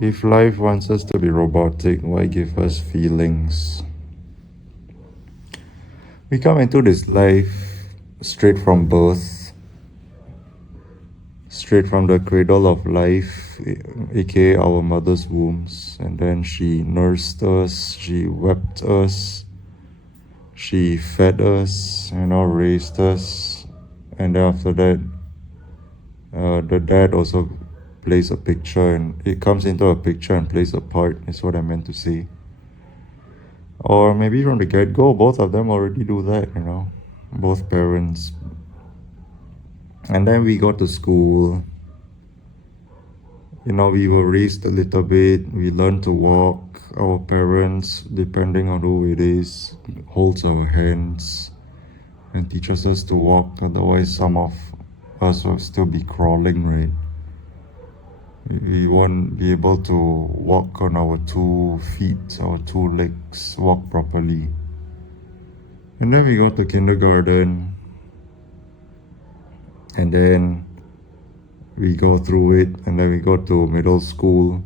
If life wants us to be robotic, why give us feelings? We come into this life straight from birth, straight from the cradle of life, aka our mother's wombs, and then she nursed us, she wept us, she fed us, raised us, and then after that, the dad also plays a picture, and it comes into a picture and plays a part, is what I meant to say. Or maybe from the get-go, both of them already do that, both parents. And then we go to school, we were raised a little bit, we learn to walk, our parents, depending on who it is, holds our hands and teaches us to walk, otherwise some of us will still be crawling, right? We won't be able to walk on our 2 feet, our 2 legs, walk properly. And then we go to kindergarten, and then we go through it, and then we go to middle school.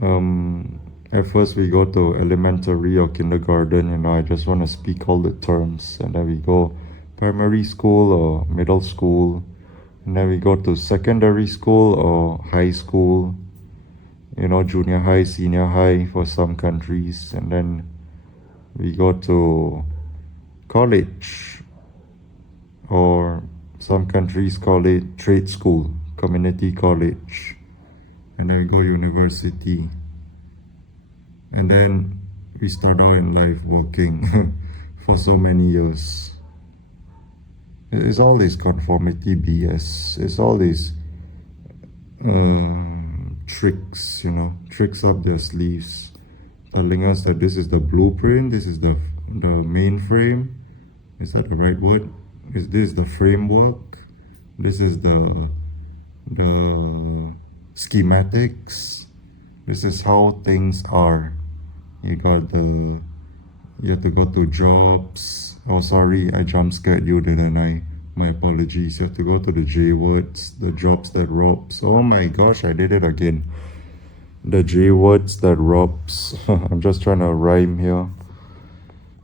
At first we go to elementary or kindergarten, I just want to speak all the terms, and then we go primary school or middle school, and then we go to secondary school or high school, junior high, senior high for some countries, and then we go to college, or some countries call it trade school, community college, and then we go university, and then we start out in life working for so many years. It's all this conformity BS. It's all these tricks, tricks up their sleeves, telling us that this is the blueprint, this is the mainframe. Is that the right word? Is this the framework? This is the schematics. This is how things are. You have to go to jobs. Oh, sorry, I jump scared you, didn't I? My apologies. You have to go to the J words, the jobs that robs. Oh my gosh, I did it again. The J words that robs. I'm just trying to rhyme here.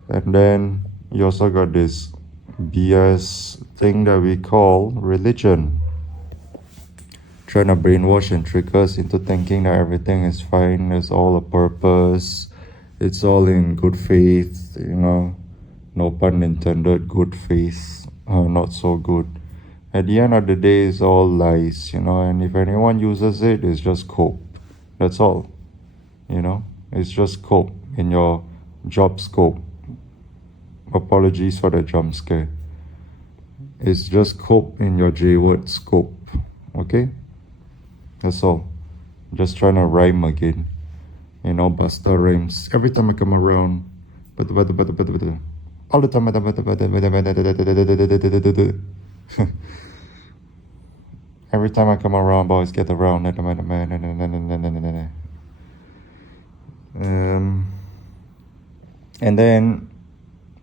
And then you also got this BS thing that we call religion. Trying to brainwash and trick us into thinking that everything is fine, it's all a purpose, it's all in good faith, no pun intended, good faith, not so good. At the end of the day, it's all lies, and if anyone uses it, it's just cope. That's all, it's just cope in your job scope. Apologies for the jump scare. It's just cope in your J-word scope, okay? That's all. Just trying to rhyme again. Buster rhymes. Every time I come around, all the time. Every time I come around, boys get around. And then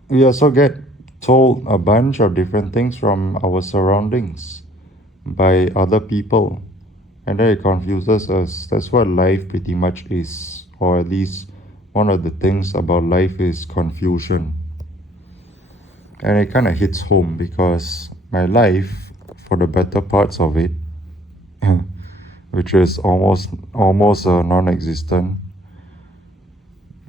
we also get told a bunch of different things from our surroundings by other people, and then it confuses us. That's what life pretty much is, or at least one of the things about life is confusion. And it kind of hits home because my life, for the better parts of it, which is almost non-existent,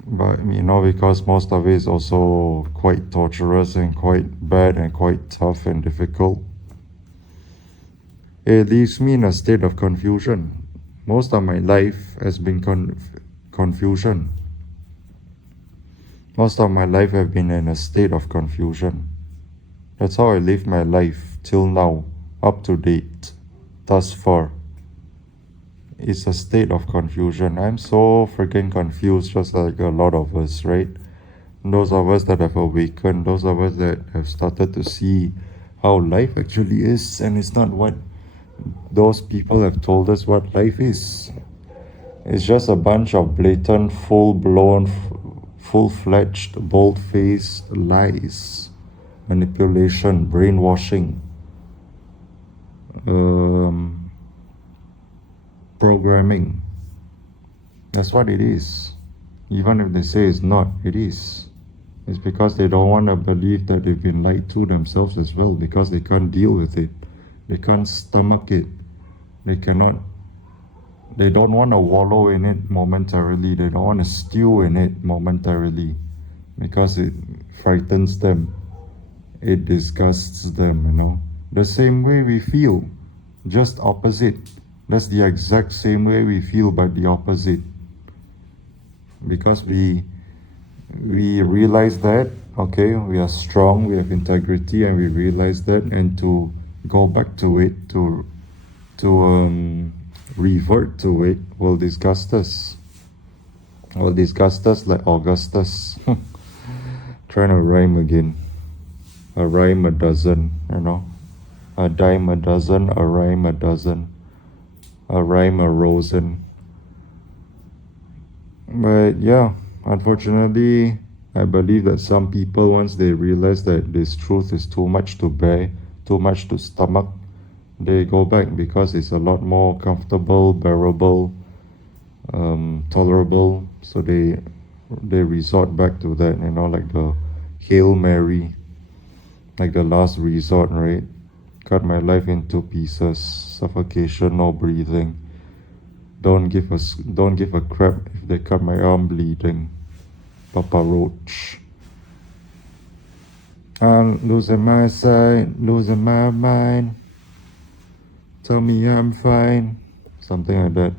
but because most of it is also quite torturous and quite bad and quite tough and difficult, it leaves me in a state of confusion. Most of my life has been confusion. Most of my life have been in a state of confusion. That's how I live my life till now, up to date, thus far. It's a state of confusion. I'm so freaking confused, just like a lot of us, right? Those of us that have awakened, those of us that have started to see how life actually is, and it's not what those people have told us what life is. It's just a bunch of blatant, full-blown, full-fledged, bold-faced lies, manipulation, brainwashing, programming, That's what it is. Even if they say it's not, it is. It's because they don't want to believe that they've been lied to themselves as well, because they can't deal with it. They can't stomach it. They don't want to wallow in it momentarily. They don't want to stew in it momentarily, because it frightens them. It disgusts them, The same way we feel, just opposite. That's the exact same way we feel, but the opposite. Because we realize that, okay, we are strong, we have integrity, and we realize that, and to go back to it, to revert to it, will disgust us. Will disgust us like Augustus. Trying to rhyme again. A rhyme a dozen, A dime a dozen, a rhyme a dozen. A rhyme a rosen. But yeah, unfortunately, I believe that some people, once they realize that this truth is too much to bear, too much to stomach, they go back because it's a lot more comfortable, bearable, tolerable. So they resort back to that, like the Hail Mary, like the last resort, right? Cut my life into pieces, suffocation, no breathing. Don't give a crap if they cut my arm bleeding. Papa Roach. I'm losing my sight, losing my mind. Tell me I'm fine. Something like that,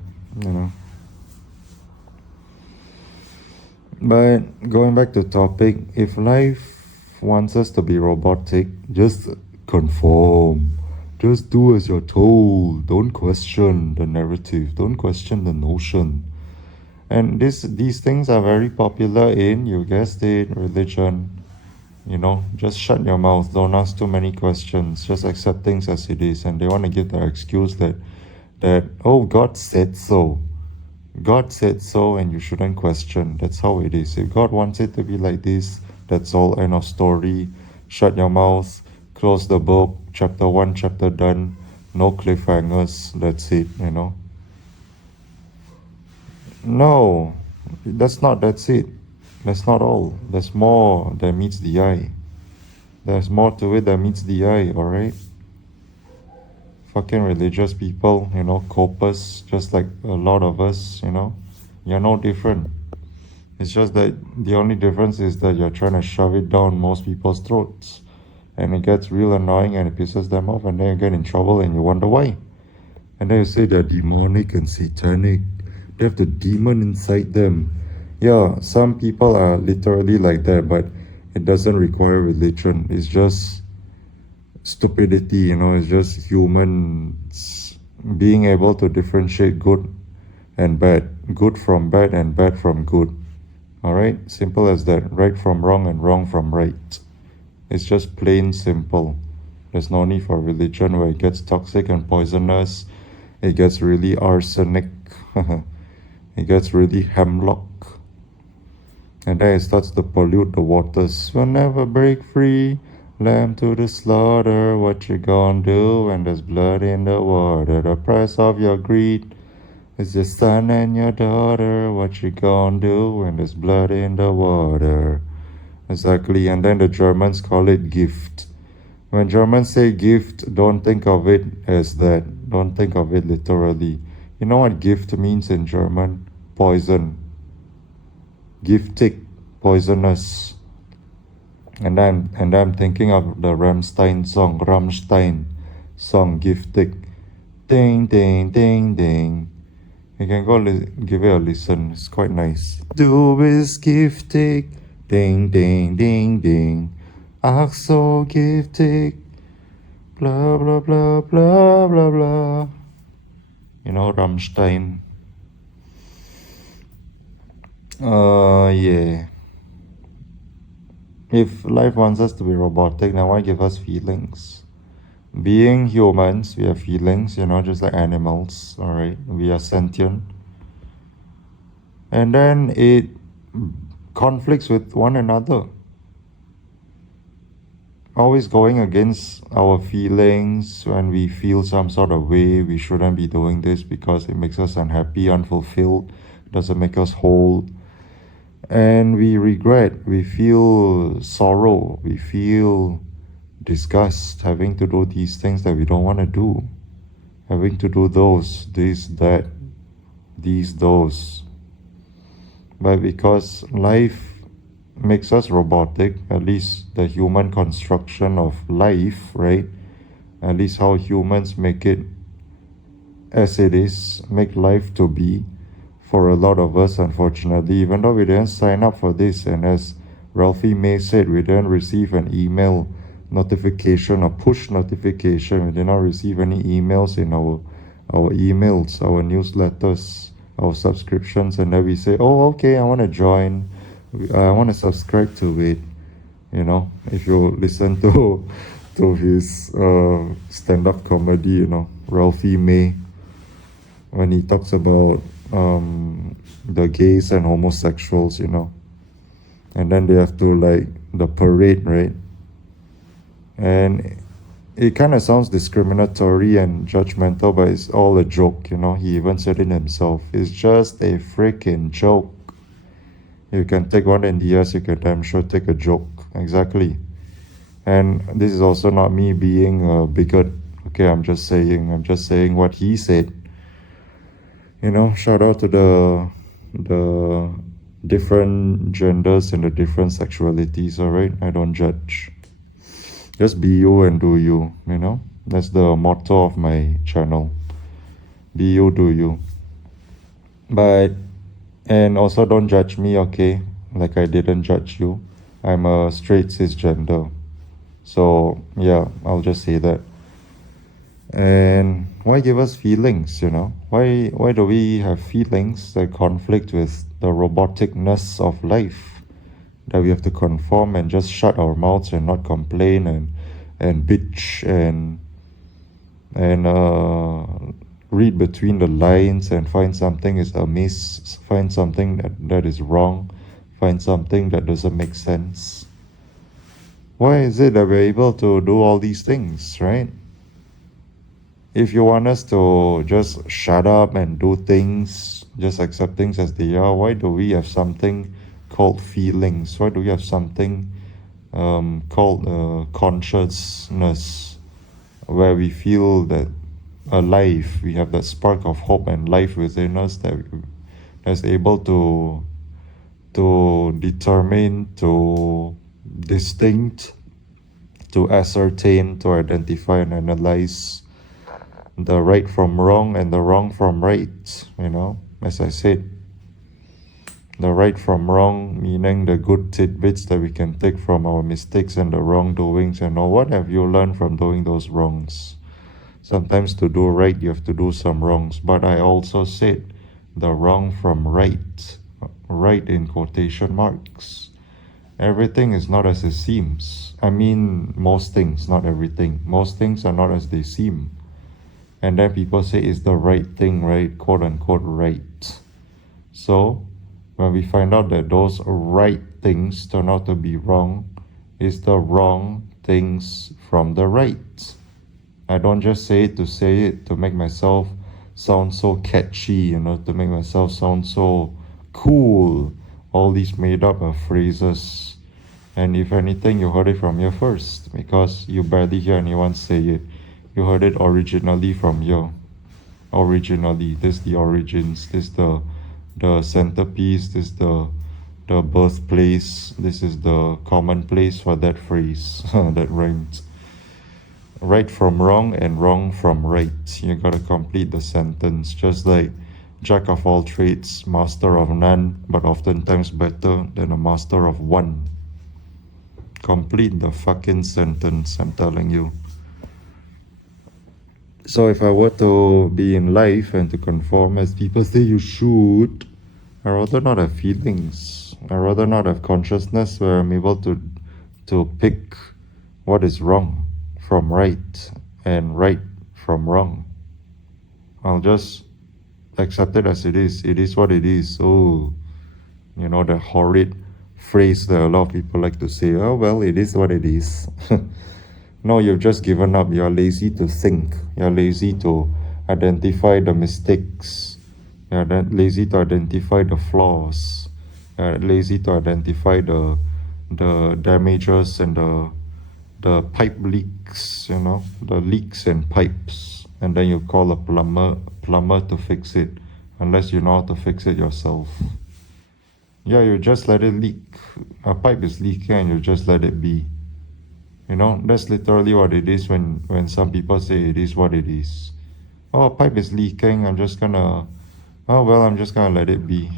But going back to topic, if life wants us to be robotic, just conform. Just do as you're told. Don't question the narrative. Don't question the notion. And these things are very popular in, you guessed it, religion. Just shut your mouth. Don't ask too many questions. Just accept things as it is. And they want to give their excuse that oh, God said so. God said so, and you shouldn't question. That's how it is. If God wants it to be like this, that's all. End of story. Shut your mouth. Close the book. Chapter 1, chapter done. No cliffhangers. That's it, No, that's it. That's not all. There's more that meets the eye. There's more to it that meets the eye, alright? Fucking religious people, copers, just like a lot of us, You're no different. It's just that the only difference is that you're trying to shove it down most people's throats. And it gets real annoying and it pisses them off, and then you get in trouble and you wonder why. And then you say they're demonic and satanic. They have the demon inside them. Yeah, some people are literally like that, but it doesn't require religion. It's just stupidity, It's just humans being able to differentiate good and bad, good from bad and bad from good. Alright? Simple as that. Right from wrong and wrong from right. It's just plain simple. There's no need for religion where it gets toxic and poisonous. It gets really arsenic. It gets really hemlock. And then it starts to pollute the waters. We'll never break free. Lamb to the slaughter. What you gonna do when there's blood in the water? The price of your greed is your son and your daughter. What you gonna do when there's blood in the water? Exactly. And then the Germans call it gift. When Germans say gift, don't think of it as that. Don't think of it literally. You know what gift means in German? Poison. Giftig, poisonous. And I'm thinking of the Rammstein song, Giftig. Ding, ding, ding, ding. You can go give it a listen. It's quite nice. Du bist giftig. Ding, ding, ding, ding. Ach so giftig. Blah, blah, blah, blah, blah, blah. Rammstein. Yeah. If life wants us to be robotic, then why give us feelings? Being humans, we have feelings, just like animals, alright? We are sentient. And then it conflicts with one another. Always going against our feelings. When we feel some sort of way, we shouldn't be doing this because it makes us unhappy, unfulfilled. doesn't make us whole. And we regret, we feel sorrow, we feel disgust having to do these things that we don't want to do. Having to do those, this, that, these, those. But because life makes us robotic, at least the human construction of life, right? At least how humans make it as it is, make life to be. For a lot of us, unfortunately, even though we didn't sign up for this, and as Ralphie May said, we didn't receive an email notification or push notification, we did not receive any emails in our emails, our newsletters, our subscriptions, and then we say, oh, okay, I want to join, I want to subscribe to it. You know, if you listen to his stand-up comedy, you know, Ralphie May, when he talks about the gays and homosexuals, you know, and then they have to like the parade, right? And it kind of sounds discriminatory and judgmental, but it's all a joke, you know. He even said it himself. It's just a freaking joke. You can take one NDS, you can damn sure take a joke. Exactly. And this is also not me being a bigot. Okay, I'm just saying what he said. You know, shout out to the different genders and the different sexualities, alright? I don't judge. Just be you and do you, you know? That's the motto of my channel. Be you, do you. But, and also don't judge me, okay? Like I didn't judge you. I'm a straight cisgender. So, yeah, I'll just say that. And why give us feelings, you know? Why do we have feelings that conflict with the roboticness of life? That we have to conform and just shut our mouths and not complain and bitch and read between the lines and find something is amiss, find something that is wrong, find something that doesn't make sense. Why is it that we're able to do all these things, right? If you want us to just shut up and do things, just accept things as they are, why do we have something called feelings? Why do we have something called consciousness, where we feel that alive, we have that spark of hope and life within us that's able to determine, to distinct, to ascertain, to identify and analyze the right from wrong and the wrong from right, you know, as I said. The right from wrong, meaning the good tidbits that we can take from our mistakes and the wrongdoings and all. What have you learned from doing those wrongs? Sometimes to do right, you have to do some wrongs. But I also said the wrong from right, right in quotation marks. Everything is not as it seems. I mean, most things, not everything. Most things are not as they seem. And then people say it's the right thing, right? Quote unquote right. So, when we find out that those right things turn out to be wrong, it's the wrong things from the right. I don't just say it to make myself sound so catchy, you know, to make myself sound so cool. All these made up phrases. And if anything, you heard it from here first, because you barely hear anyone say it. You heard it originally from here. Originally, this is the origins, this is the centerpiece, this is the birthplace, this is the commonplace for that phrase that rhymes. Right from wrong and wrong from right. You gotta complete the sentence, just like jack of all trades, master of none, but oftentimes better than a master of one. Complete the fucking sentence, I'm telling you. So if I were to be in life and to conform as people say you should, I'd rather not have feelings. I'd rather not have consciousness where I'm able to pick what is wrong from right and right from wrong. I'll just accept it as it is. It is what it is. Oh, you know, the horrid phrase that a lot of people like to say, oh, well, it is what it is. No, you've just given up. You're lazy to think. You're lazy to identify the mistakes You're lazy to identify the flaws. You're lazy to identify the damages and the pipe leaks, the leaks and pipes. And then you call a plumber to fix it, unless you know how to fix it yourself. Yeah, you just let it leak. A pipe is leaking and you just let it be. That's literally what it is when some people say it is what it is. Oh, a pipe is leaking, I'm just gonna let it be,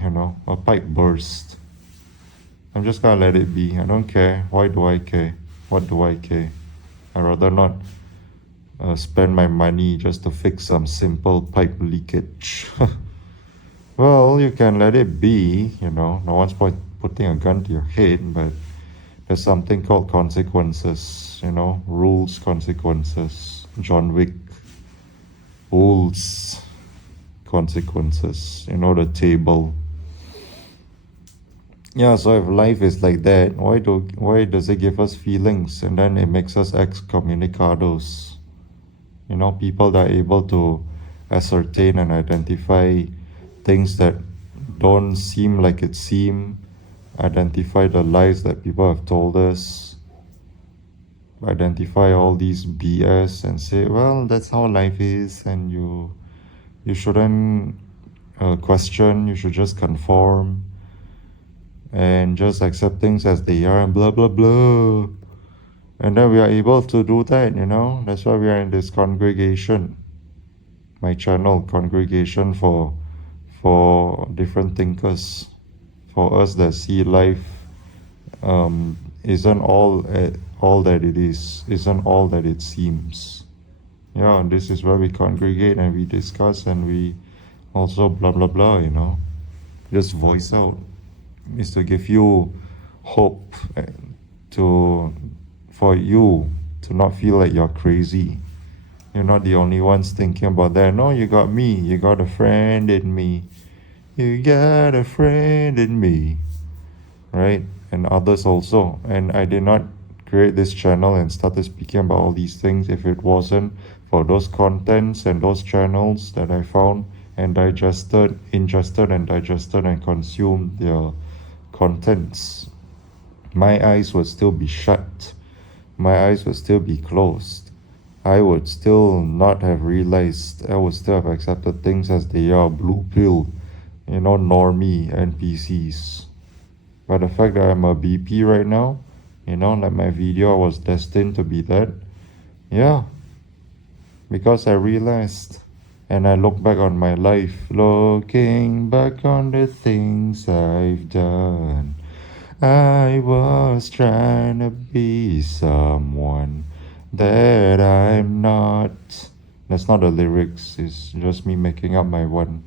A pipe burst. I'm just gonna let it be. I don't care. Why do I care? What do I care? I'd rather not spend my money just to fix some simple pipe leakage. Well, you can let it be, no one's putting a gun to your head, but there's something called consequences, rules, consequences. John Wick, rules, consequences, the table. Yeah, so if life is like that, why does it give us feelings and then it makes us excommunicados? People that are able to ascertain and identify things that don't seem like it seem, identify the lies that people have told us, identify all these BS and say, well, that's how life is, and you shouldn't question, you should just conform and just accept things as they are and blah blah blah. And then we are able to do that, that's why we are in this congregation, my channel, congregation for different thinkers, for us that see life isn't all that it is, isn't all that it seems. Yeah, this is where we congregate and we discuss and we also blah blah blah, just voice out. Is to give you hope, for you to not feel like you're crazy. You're not the only ones thinking about that. No, you got me. You got a friend in me. You got a friend in me. Right? And others also. And I did not create this channel and started speaking about all these things if it wasn't for those contents and those channels that I found and ingested and consumed their contents. My eyes would still be shut. My eyes would still be closed. I would still not have realized. I would still have accepted things as they are, blue pill, normie NPCs. But the fact that I'm a BP right now, like my video, I was destined to be that. Yeah. Because I realized, and I look back on my life, looking back on the things I've done. I was trying to be someone that I'm not. That's not the lyrics, it's just me making up my one.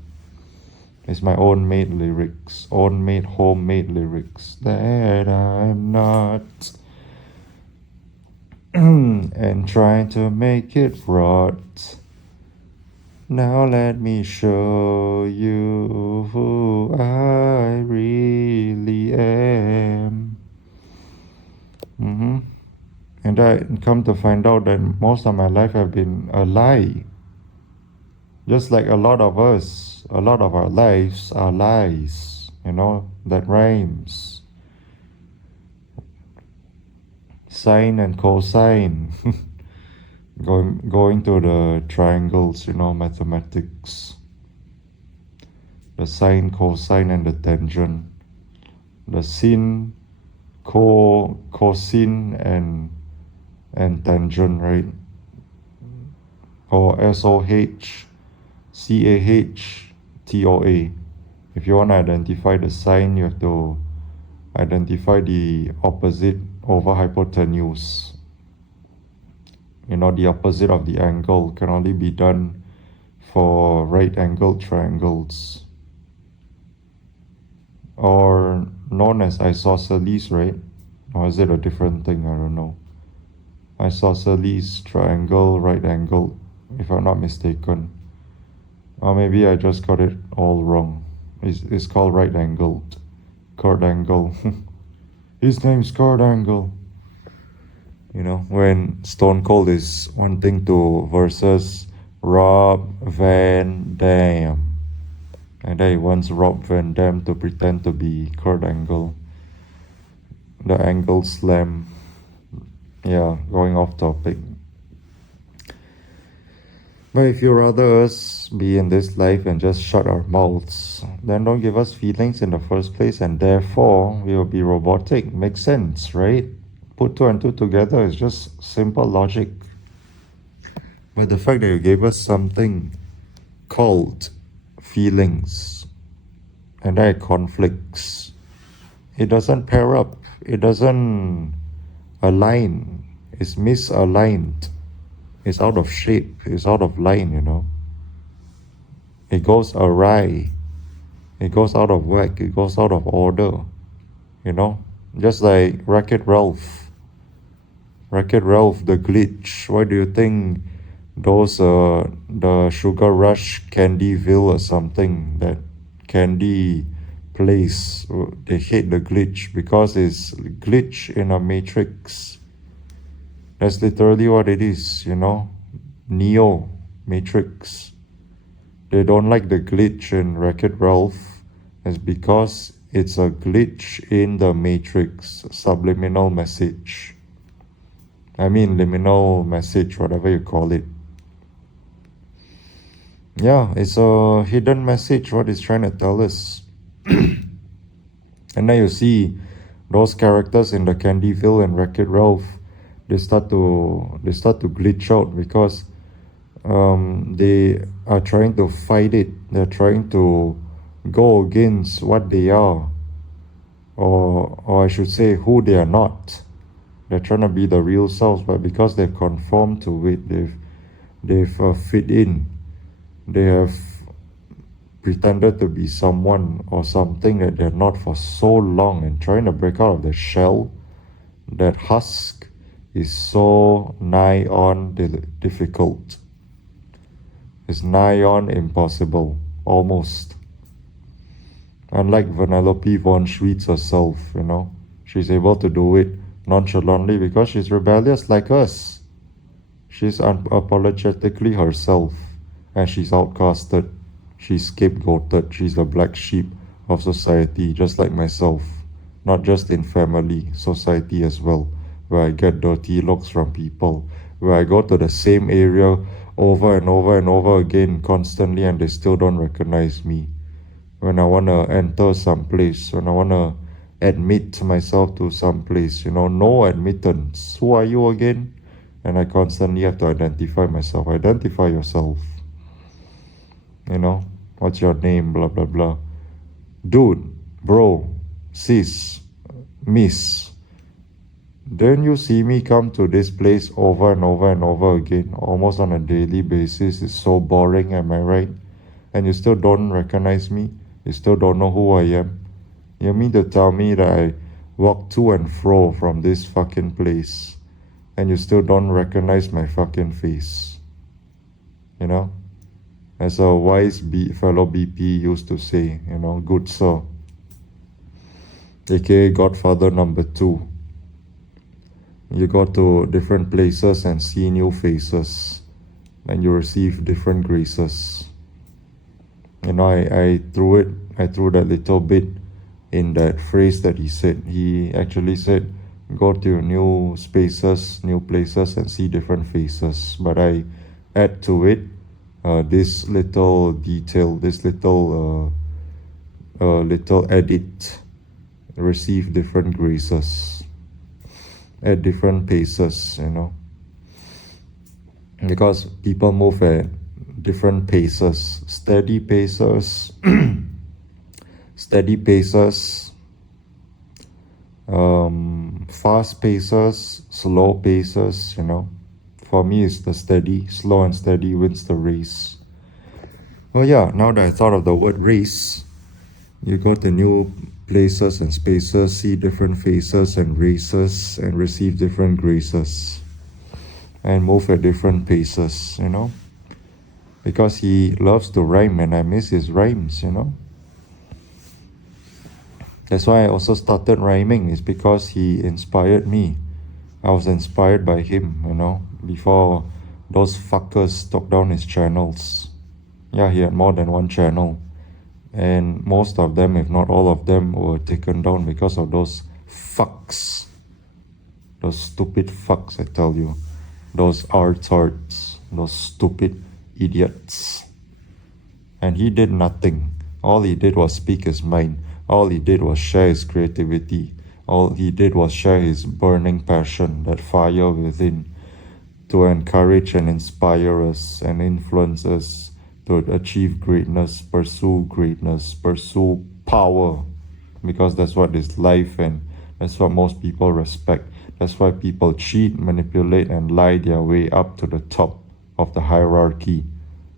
It's my own made lyrics, homemade lyrics that I'm not. And trying to make it rot. Now let me show you who I really am. And I come to find out that most of my life have been a lie. Just like a lot of us, a lot of our lives are lies. That rhymes. Sine and cosine. Going to the triangles, mathematics. The sine, cosine, and the tangent. The sin, cosine, and tangent, right? Or SOH, CAH, TOA. If you want to identify the sine, you have to identify the opposite over hypotenuse. The opposite of the angle can only be done for right-angled triangles, or known as isosceles, right? Or is it a different thing? I don't know. Isosceles, triangle, right angle, if I'm not mistaken. Or maybe I just got it all wrong. It's called right angled. Kurt Angle. His name's Kurt Angle. When Stone Cold is wanting to versus Rob Van Dam. And then he wants Rob Van Dam to pretend to be Kurt Angle. The Angle Slam. Yeah, going off topic. But if you rather us be in this life and just shut our mouths, then don't give us feelings in the first place, and therefore we will be robotic. Makes sense, right? Put two and two together is just simple logic. But the fact that you gave us something called feelings, and that conflicts, it doesn't pair up, it doesn't align, it's misaligned, it's out of shape, it's out of line, you know. It goes awry, it goes out of whack, it goes out of order, you know. Just like Wreck-It Ralph, the glitch. Why do you think those the Sugar Rush Candyville or something, that candy place, they hate the glitch because it's glitch in a matrix. That's literally what it is, you know. Neo Matrix. They don't like the glitch in Wreck-It Ralph. It's because it's a glitch in the matrix, subliminal message. I mean liminal message, whatever you call it. Yeah, it's a hidden message, what it's trying to tell us. And then you see those characters in the Candyville and Wreck-It Ralph, they start to glitch out because they are trying to fight it. They're trying to go against what they are, or I should say who they are not. They're trying to be the real selves, but because they've conformed to it, they've fit in. They have pretended to be someone or something that they're not for so long, and trying to break out of the shell, that husk, is so nigh on difficult. It's nigh on impossible, almost. Unlike Vanellope von Schweetz herself, you know, she's able to do it nonchalantly because she's rebellious like us. She's unapologetically herself, and she's outcasted. She's scapegoated. She's the black sheep of society, just like myself. Not just in family, society as well, where I get dirty looks from people, where I go to the same area over and over and over again constantly and they still don't recognize me. When I want to enter some place, when I want to admit myself to some place, you know, no admittance. Who are you again? And I constantly have to identify myself. Identify yourself. You know, what's your name, blah, blah, blah. Dude, bro, sis, miss. Then you see me come to this place over and over and over again, almost on a daily basis. It's so boring, am I right? And you still don't recognize me? You still don't know who I am? You mean to tell me that I walk to and fro from this fucking place and you still don't recognize my fucking face? You know? As a wise fellow BP used to say, you know, good sir, aka Godfather number 2. You go to different places and see new faces, and you receive different graces. You know, I threw that little bit in that phrase that he said. He actually said, go to new spaces, new places, and see different faces. But I add to it this little detail, this little edit: receive different graces at different paces, you know, because people move at different paces, steady paces, fast paces, slow paces, you know. For me, it's the steady, slow and steady wins the race. Well, yeah, now that I thought of the word race, you go to new places and spaces, see different faces and races, and receive different graces, and move at different paces, you know. Because he loves to rhyme, and I miss his rhymes, you know. That's why I also started rhyming, is because he inspired me. I was inspired by him, you know, before those fuckers took down his channels. Yeah, he had more than one channel. And most of them, if not all of them, were taken down because of those fucks. Those stupid fucks, I tell you. Those artards. Those stupid idiots. And he did nothing. All he did was speak his mind. All he did was share his creativity. All he did was share his burning passion, that fire within, to encourage and inspire us and influence us to achieve greatness, pursue power, because that's what is life, and that's what most people respect. That's why people cheat, manipulate, and lie their way up to the top of the hierarchy,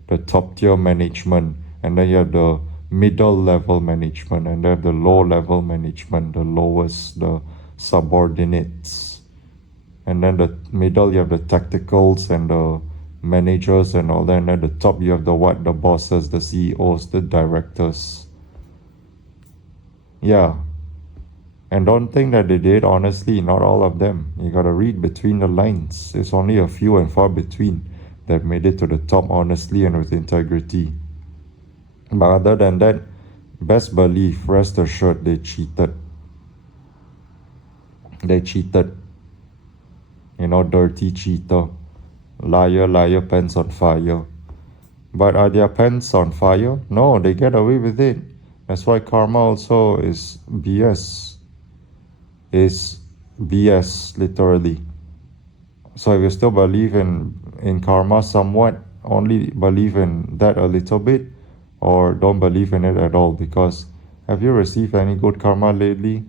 the top tier management, and then you have the middle level management, and then the low level management, the lowest, the subordinates. And then the middle, you have the tacticals and the managers and all that. And at the top, you have the what? The bosses, the CEOs, the directors. Yeah. And don't think that they did, honestly, not all of them. You gotta read between the lines. It's only a few and far between that made it to the top honestly and with integrity. But other than that, best believe, rest assured, they cheated. They cheated. You know, dirty cheater. Liar, liar, pants on fire. But are their pants on fire? No, they get away with it. That's why karma also is BS. Is BS, literally. So if you still believe in karma somewhat, only believe in that a little bit, or don't believe in it at all. Because have you received any good karma lately?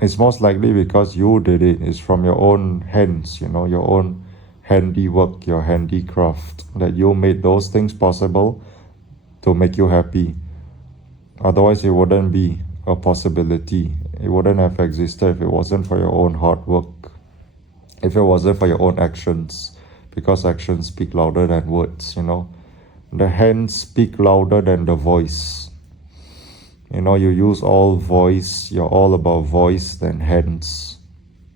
It's most likely because you did it. It's from your own hands, you know, your own handiwork, your handicraft, that you made those things possible to make you happy. Otherwise, it wouldn't be a possibility. It wouldn't have existed if it wasn't for your own hard work, if it wasn't for your own actions, because actions speak louder than words, you know. The hands speak louder than the voice. You know, you use all voice, you're all about voice than hands.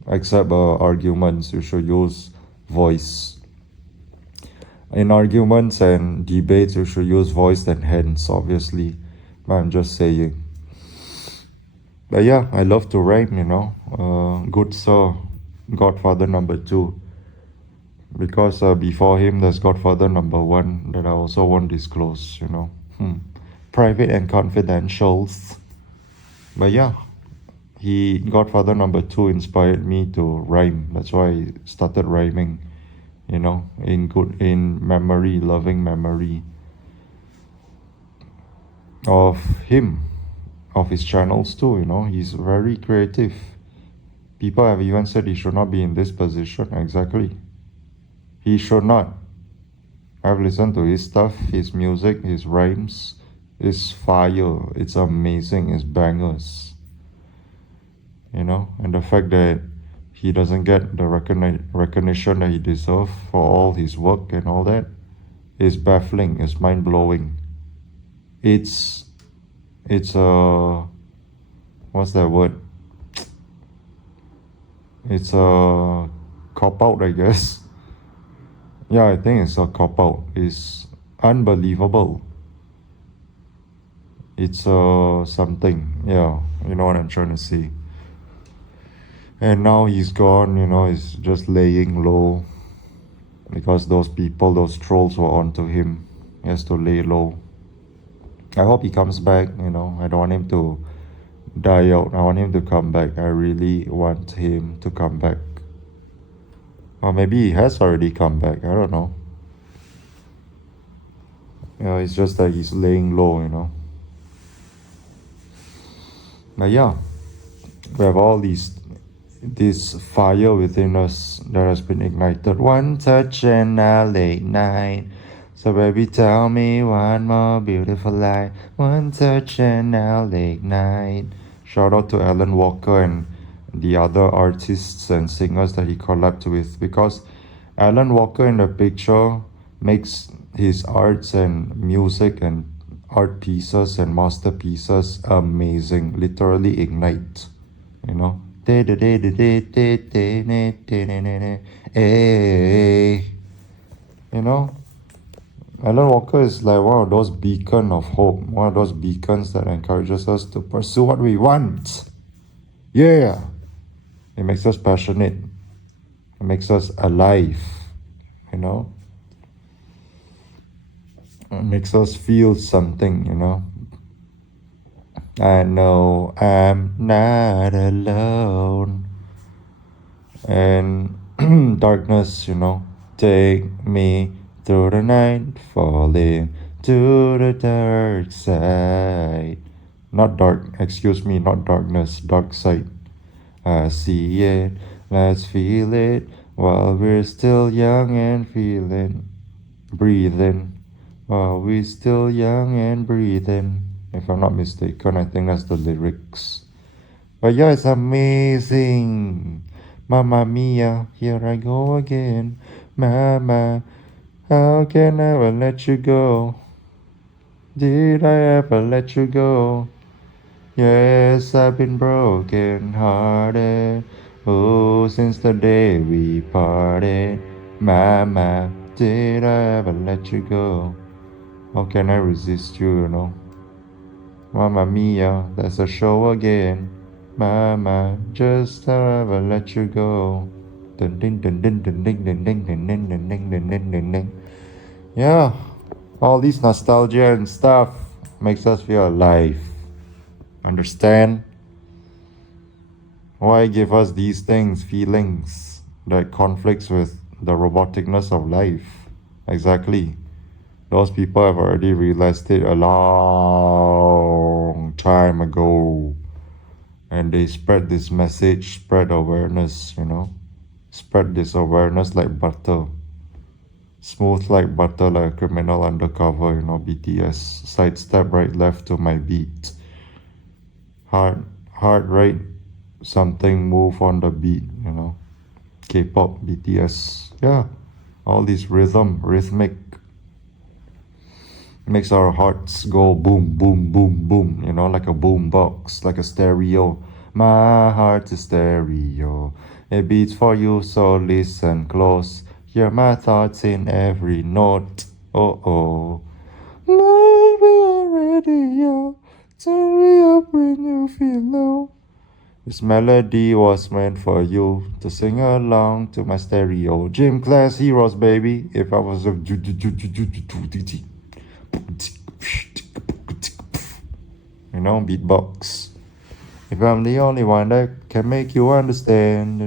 Except arguments, you should use voice. In arguments and debates, you should use voice than hands, obviously. But I'm just saying. But yeah, I love to rhyme, you know. Good sir, Godfather number 2. Because before him, there's Godfather number 1 that I also won't disclose, you know. Private and confidentials. But yeah, Godfather number 2 inspired me to rhyme. That's why I started rhyming, you know, in memory, loving memory of him, of his channels too, you know. He's very creative. People have even said he should not be in this position. Exactly. He should not. I've listened to his stuff, his music, his rhymes. It's fire. It's amazing. It's bangers. You know, and the fact that he doesn't get the recognition that he deserves for all his work and all that is baffling. It's mind-blowing. It's a, what's that word? It's a cop-out, I guess. Yeah, I think it's a cop-out. It's unbelievable. It's something, yeah, you know what I'm trying to say. And now he's gone, you know, he's just laying low because those people, those trolls were onto him. He has to lay low. I hope he comes back, you know. I don't want him to die out. I want him to come back. I really want him to come back. Or maybe he has already come back. I don't know. You know, it's just that he's laying low, you know. But yeah, we have all this fire within us that has been ignited. One touch and I'll ignite. So baby, tell me one more beautiful lie. One touch and I'll ignite. Shout out to Alan Walker and the other artists and singers that he collabed with, because Alan Walker in the picture makes his arts and music and art pieces and masterpieces amazing. Literally ignite, you know. You know, Alan Walker is like one of those beacons of hope, one of those beacons that encourages us to pursue what we want. Yeah. It makes us passionate. It makes us alive, you know. It makes us feel something, you know. I know I'm not alone. And darkness, you know, take me through the night, falling to the dark side. Not dark, excuse me, not darkness, dark side. I see it, let's feel it while we're still young and feeling, breathing. While we're still young and breathing. If I'm not mistaken, I think that's the lyrics. But yeah, it's amazing. Mamma mia, here I go again. Mama, how can I ever let you go? Did I ever let you go? Yes, I've been broken hearted. Oh, since the day we parted. Mama, did I ever let you go? How can I resist you, you know? Mamma mia, that's a show again. Mama, just never let you go. Dun ding dun ding dun ding dun ding dun ding dun ding dun ding dun ding. Yeah, all this nostalgia and stuff makes us feel alive. Understand? Why give us these things, feelings that conflicts with the roboticness of life? Exactly. Those people have already realized it a long time ago. And they spread this message, spread awareness, you know. Spread this awareness like butter. Smooth like butter, like a criminal undercover, you know, BTS. Sidestep right, left to my beat. Heart right, something move on the beat, you know. K-pop, BTS, yeah. All this rhythmic, makes our hearts go boom, boom, boom, boom, you know, like a boom box, like a stereo. My heart is stereo. It beats for you, so listen close. Hear my thoughts in every note. Oh oh. Maybe a radio. Turn me up when you feel low. This melody was meant for you to sing along to my stereo. Gym class heroes, baby. If I was a you know, beatbox. If I'm the only one that can make you understand.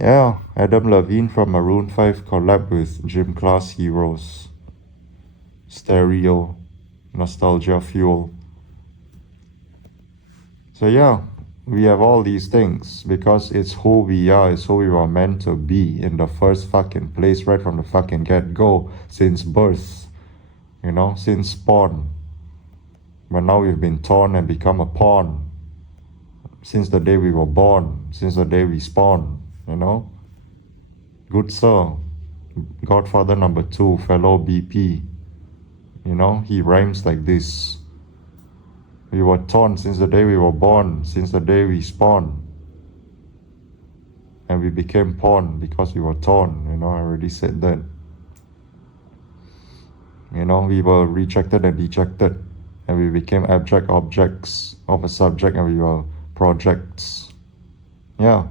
Yeah, Adam Levine from Maroon 5 collab with Gym Class Heroes. Stereo, nostalgia fuel. So yeah, we have all these things because it's who we are, it's who we were meant to be in the first fucking place, right from the fucking get-go, since birth, you know, since spawn. But now we've been torn and become a pawn. Since the day we were born, since the day we spawned, you know. Good sir, Godfather number 2, fellow BP, you know, he rhymes like this. We were torn since the day we were born, since the day we spawned. And we became pawn because we were torn, you know, I already said that. You know, we were rejected and dejected. And we became abstract objects of a subject and we were projects. Yeah.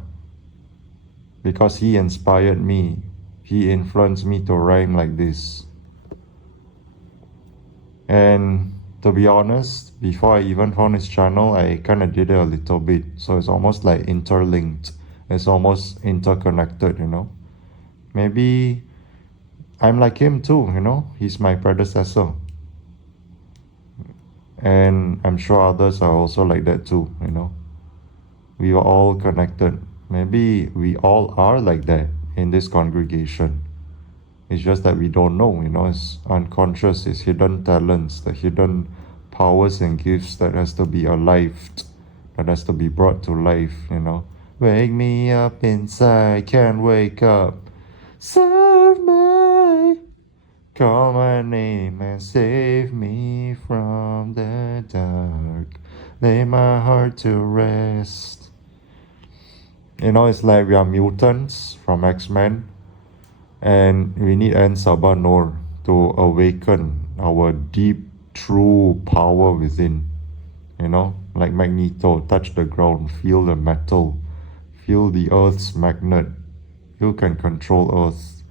Because he inspired me. He influenced me to rhyme like this. And to be honest, before I even found his channel, I kind of did it a little bit. So it's almost like interlinked. It's almost interconnected, you know. Maybe I'm like him too, you know. He's my predecessor. And I'm sure others are also like that too, you know. We are all connected. Maybe we all are like that in this congregation. It's just that we don't know, you know, it's unconscious, it's hidden talents, the hidden powers and gifts that has to be alived, that has to be brought to life, you know. Wake me up inside, can't wake up. Save me, call my name and save me from the dark. Lay my heart to rest. You know, it's like we are mutants from X-Men. And we need En Sabanor to awaken our deep, true power within. Like Magneto, touch the ground, feel the metal, feel the earth's magnet. You can control earth.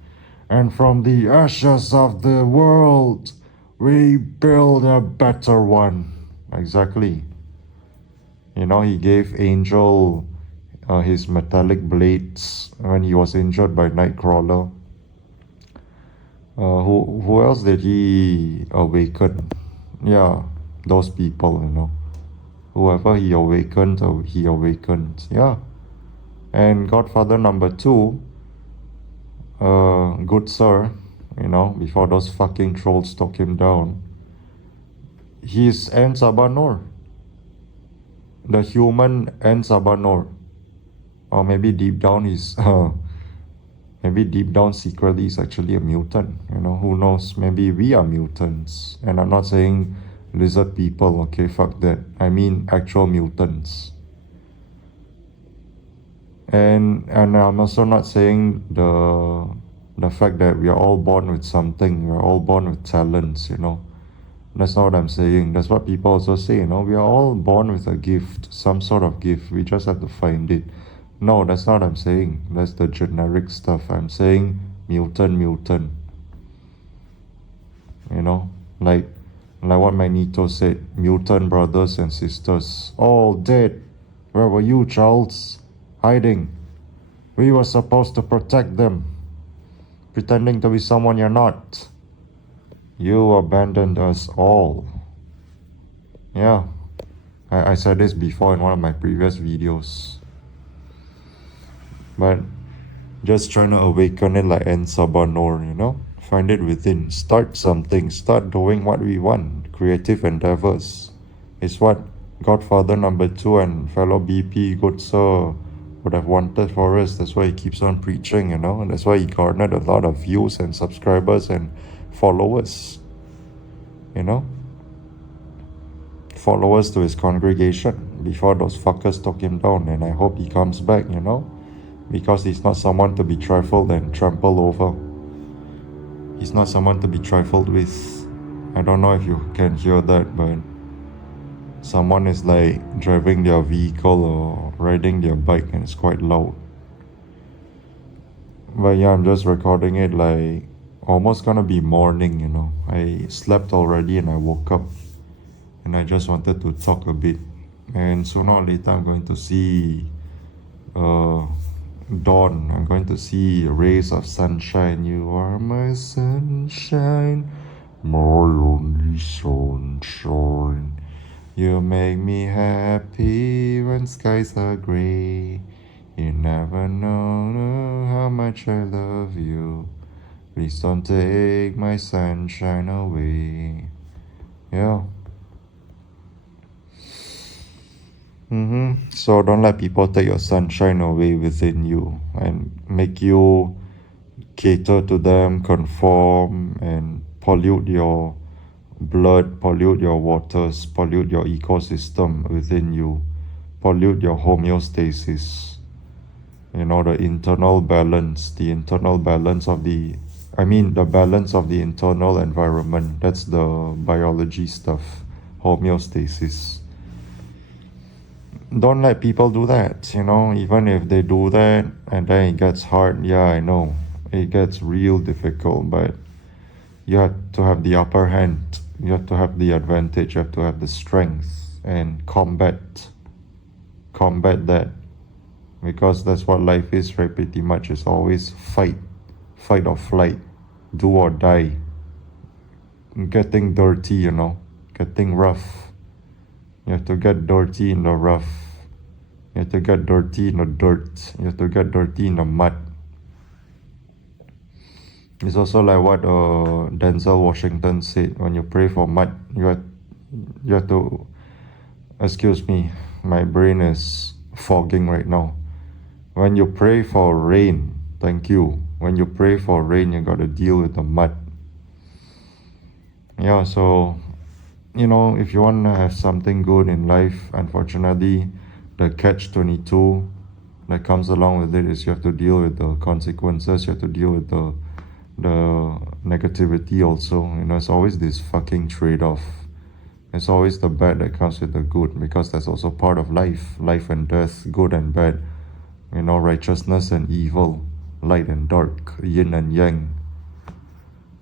And from the ashes of the world, we build a better one. Exactly. He gave Angel his metallic blades when he was injured by Nightcrawler. Who else did he awaken? Yeah, those people. Whoever he awakened, he awakened. Yeah. And Godfather number 2, good sir, before those fucking trolls took him down, he's En Sabanor. The human En Sabanor. Or maybe deep down secretly he's actually a mutant. Who knows? Maybe we are mutants. And I'm not saying lizard people, okay, fuck that. I mean actual mutants. And I'm also not saying the fact that we are all born with something, we're all born with talents, That's not what I'm saying. That's what people also say, we are all born with a gift, some sort of gift. We just have to find it. No, that's not what I'm saying. That's the generic stuff. I'm saying mutant. Like what Magneto said, mutant brothers and sisters, all dead. Where were you, Charles? Hiding. We were supposed to protect them. Pretending to be someone you're not. You abandoned us all. Yeah. I said this before in one of my previous videos. But just trying to awaken it like En Sabanor, Find it within. Start something. Start doing what we want. Creative endeavors. It's what Godfather number 2 and fellow BP good sir would have wanted for us. That's why he keeps on preaching, And that's why he garnered a lot of views and subscribers and followers. Followers to his congregation before those fuckers took him down. And I hope he comes back, because he's not someone to be trifled and trampled over. He's not someone to be trifled with. I don't know if you can hear that, but someone is like driving their vehicle or riding their bike and it's quite loud. But yeah, I'm just recording it like almost gonna be morning, I slept already and I woke up and I just wanted to talk a bit. And sooner or later I'm going to see dawn. I'm going to see rays of sunshine. You are my sunshine, my only sunshine. You make me happy when skies are grey. You never know how much I love you. Please don't take my sunshine away. Yeah. So don't let people take your sunshine away within you and make you cater to them, conform, and pollute your blood, pollute your waters, pollute your ecosystem within you, pollute your homeostasis. The internal balance, the balance of the internal environment. That's the biology stuff, homeostasis. Don't let people do that, even if they do that and then it gets hard. Yeah, I know it gets real difficult, but you have to have the upper hand. You have to have the advantage. You have to have the strength and combat that, because that's what life is, right? Pretty much. It's always fight or flight, do or die, getting dirty, getting rough. You have to get dirty in the rough. You have to get dirty in the dirt. You have to get dirty in the mud. It's also like what Denzel Washington said. When you pray for mud, you have to... Excuse me, my brain is fogging right now. When you pray for rain, thank you. When you pray for rain, you got to deal with the mud. Yeah, so... if you want to have something good in life, unfortunately, the catch-22 that comes along with it is you have to deal with the consequences, you have to deal with the the negativity also. It's always this fucking trade-off. It's always the bad that comes with the good, because that's also part of life and death, good and bad, righteousness and evil, light and dark, yin and yang.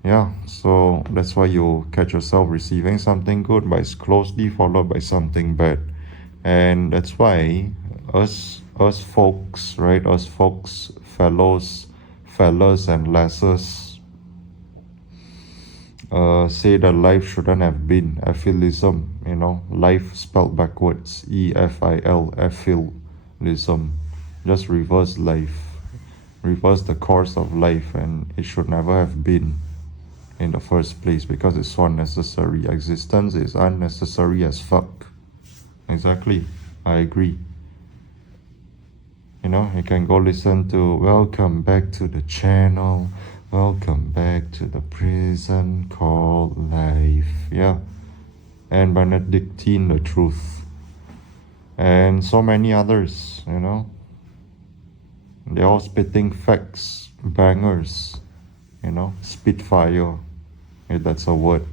Yeah, so that's why you catch yourself receiving something good, but it's closely followed by something bad. And that's why us folks, right, fellas and lasses, say that life shouldn't have been efilism, life spelled backwards, EFIL, efilism. Just reverse life, reverse the course of life, and it should never have been in the first place, because it's so unnecessary. Existence is unnecessary as fuck. Exactly, I agree. You can go listen to Welcome Back to the Channel, Welcome Back to the Prison Called Life, yeah, and Benedictine the Truth, and so many others, they're all spitting facts, bangers, spitfire, if that's a word.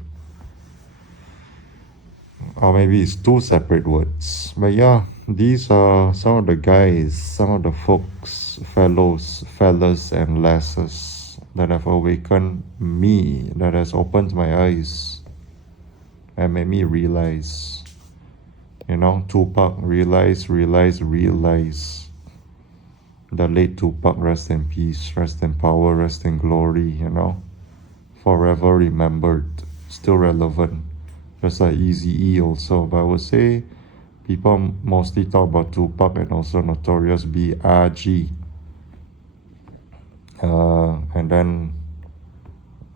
Or maybe it's two separate words. But yeah, these are some of the guys, some of the folks, fellas and lasses that have awakened me, that has opened my eyes and made me realize, Tupac, realize. The late Tupac, rest in peace, rest in power, rest in glory, forever remembered, still relevant. Just like Eazy-E also, but I would say people mostly talk about Tupac and also Notorious B.I.G. And then,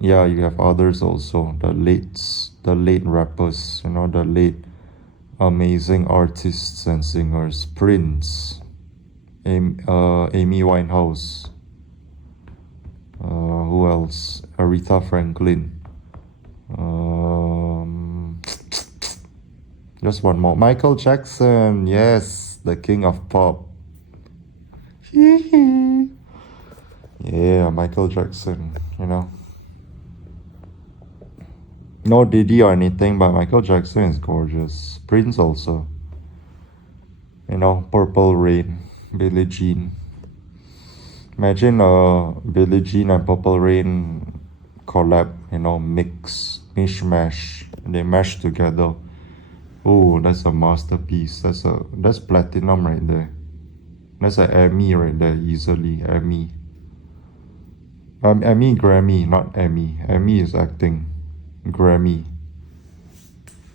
yeah, you have others also, the late rappers, the late amazing artists and singers, Prince, Amy Winehouse, who else? Aretha Franklin. Just one more. Michael Jackson, yes, the king of pop. Yeah, Michael Jackson, No Diddy or anything, but Michael Jackson is gorgeous. Prince also. Purple Rain, Billie Jean. Imagine Billie Jean and Purple Rain collab, mishmash. They mash together. Oh, that's a masterpiece. That's platinum right there. That's an Emmy right there, easily. Emmy. Emmy, Grammy, not Emmy. Emmy is acting. Grammy.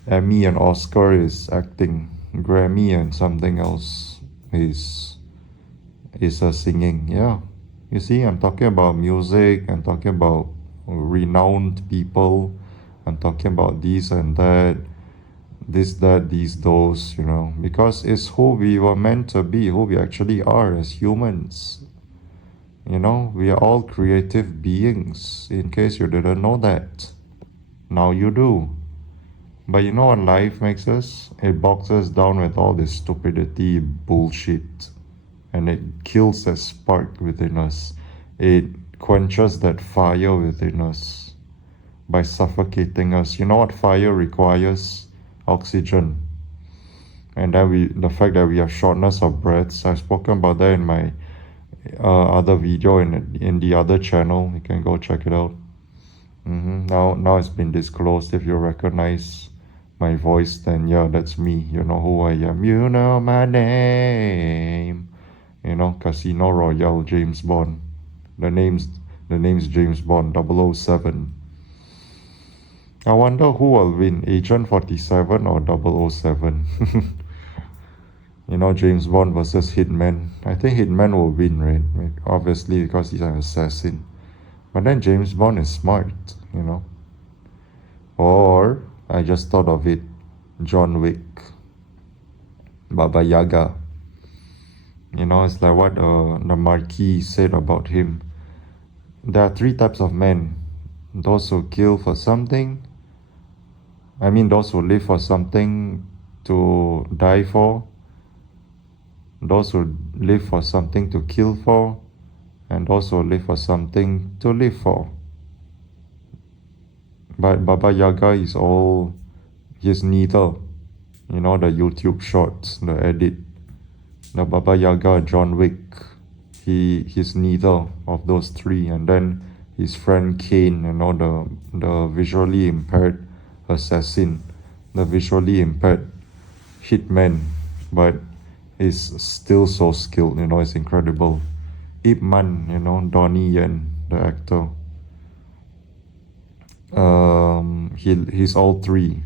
Emmy and Oscar is acting. Grammy and something else is singing. Yeah. You see, I'm talking about music. I'm talking about renowned people. I'm talking about this and that. This, that, these, those, because it's who we were meant to be, who we actually are as humans. We are all creative beings, in case you didn't know that. Now you do. But you know what life makes us? It bogs us down with all this stupidity, bullshit. And it kills that spark within us. It quenches that fire within us by suffocating us. You know what fire requires? Oxygen. And then the fact that we have shortness of breaths, I've spoken about that in my other video in the other channel. You can go check it out. Now it's been disclosed. If you recognize my voice, then yeah, that's me. You know who I am. You know my name. Casino Royale, James Bond. The name's James Bond, 007. I wonder who will win, Agent 47 or 007. James Bond versus Hitman. I think Hitman will win, right? Obviously, because he's an assassin. But then James Bond is smart, Or, I just thought of it, John Wick. Baba Yaga. It's like what the Marquis said about him. There are three types of men. Those who kill for something. Those who live for something to die for. Those who live for something to kill for. And those who live for something to live for. But Baba Yaga is all, he's neither. You know, the YouTube shorts, the edit, the Baba Yaga, John Wick, he's neither of those three. And then his friend Kane, you know, the visually impaired assassin, the visually impaired hitman, but is still so skilled, you know, it's incredible. Ip Man, you know, Donnie Yen, the actor. He's all three.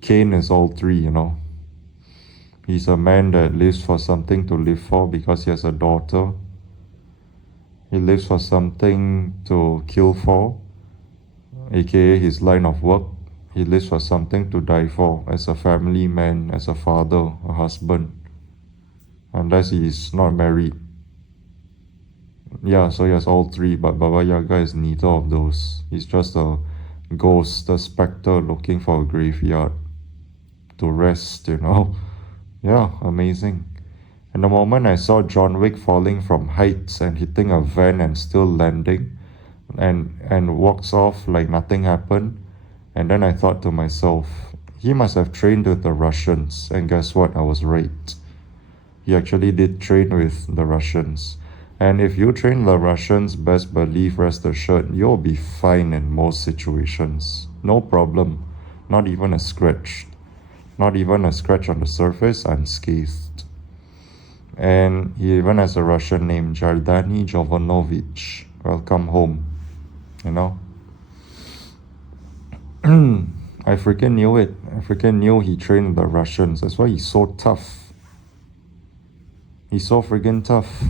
Kane is all three, you know. He's a man that lives for something to live for because he has a daughter. He lives for something to kill for, aka his line of work. He lives for something to die for, as a family man, as a father, a husband. Unless he is not married. Yeah, so he has all three, but Baba Yaga is neither of those. He's just a ghost, a spectre looking for a graveyard to rest, you know. Yeah, amazing. And the moment I saw John Wick falling from heights and hitting a van and still landing and walks off like nothing happened, and then I thought to myself, he must have trained with the Russians, and guess what? I was right. He actually did train with the Russians. And if you train the Russians, best believe, rest assured, you'll be fine in most situations. No problem. Not even a scratch. Not even a scratch on the surface, unscathed. And he even has a Russian name, Jardani Jovanovich. Welcome home. You know? I freaking knew it. I freaking knew he trained the Russians. That's why he's so tough. He's so freaking tough.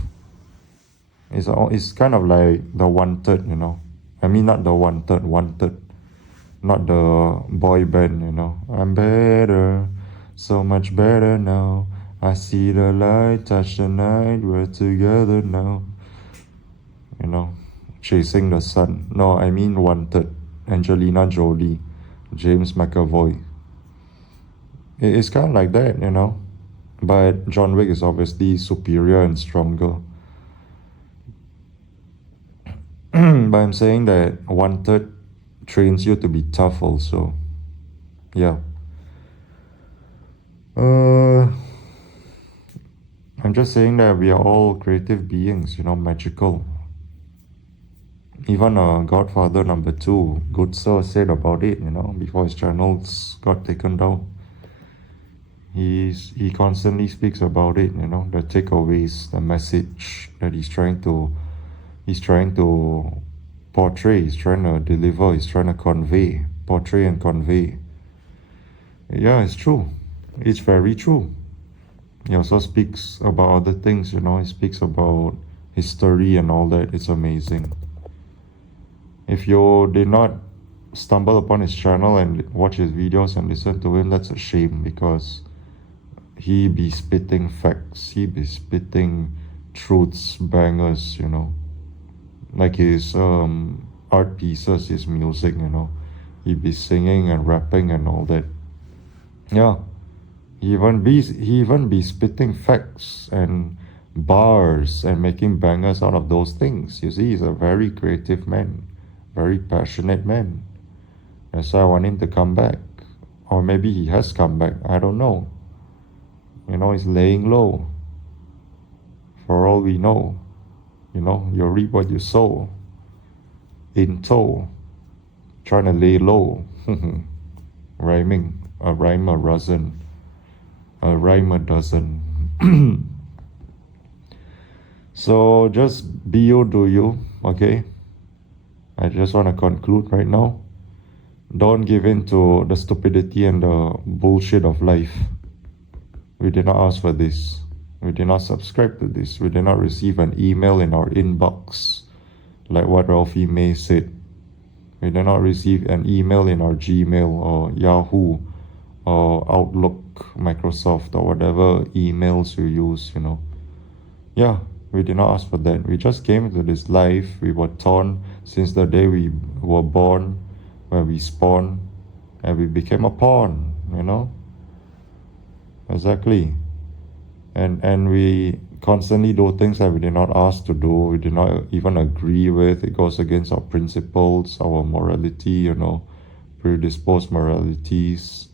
It's kind of like the Wanted, you know. I mean, not the Wanted. Not the boy band, you know. I'm better, so much better now. I see the light, touch the night, we're together now. You know, chasing the sun. No, I mean Wanted. Angelina Jolie, James McAvoy. It's kind of like that, you know. But John Wick is obviously superior and stronger. But I'm saying that Wanted trains you to be tough also. Yeah. I'm just saying that we are all creative beings, you know, magical. Even Godfather number 2, Good Sir, said about it, you know, before his channels got taken down. He constantly speaks about it, you know, the takeaways, the message that he's trying to portray, he's trying to deliver, he's trying to portray and convey. Yeah, it's true. It's very true. He also speaks about other things, you know, he speaks about history and all that. It's amazing. If you did not stumble upon his channel and watch his videos and listen to him, that's a shame, because he be spitting facts, he be spitting truths, bangers, you know, like his art pieces, his music, you know, he be singing and rapping and all that. Yeah, he even be spitting facts and bars and making bangers out of those things. You see, he's a very creative man, very passionate man. That's why I want him to come back, or maybe he has come back, I don't know. You know, he's laying low. For all we know, you know, you reap what you sow. In tow, trying to lay low. Rhyming, a rhyme a dozen. A rhyme a dozen. So just be you, do you, okay? I just want to conclude right now. Don't give in to the stupidity and the bullshit of life. We did not ask for this. We did not subscribe to this. We did not receive an email in our inbox, like what Ralphie May said. We did not receive an email in our Gmail or Yahoo or Outlook, Microsoft, or whatever emails you use, you know. Yeah, we did not ask for that. We just came into this life. We were torn since the day we were born, when we spawned, and we became a pawn, you know. Exactly. And we constantly do things that we did not ask to do, we did not even agree with. It goes against our principles, our morality, you know. predisposed moralities,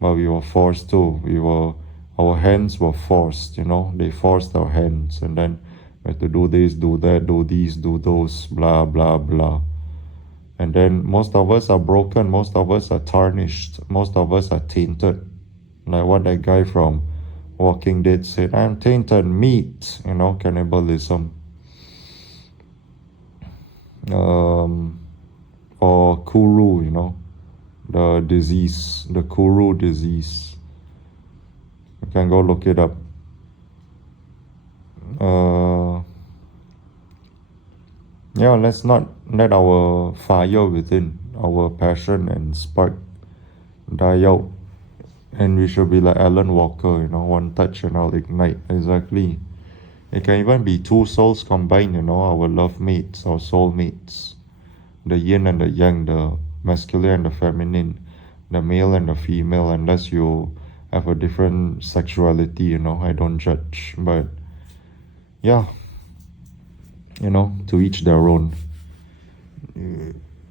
but we were forced to. Our hands were forced, they forced our hands, and then we had to do this, do that, do these, do those, blah, blah, blah. And then most of us are broken, most of us are tarnished, most of us are tainted. Like what that guy from Walking Dead said, I'm tainted meat, cannibalism. Or Kuru, the disease, the Kuru disease. You can go look it up. Let's not let our fire within, our passion and spark die out. And we should be like Alan Walker, one touch and I'll ignite. Exactly. It can even be two souls combined, our love mates, our soul mates. The yin and the yang, the masculine and the feminine, the male and the female, unless you have a different sexuality, I don't judge. But yeah, to each their own.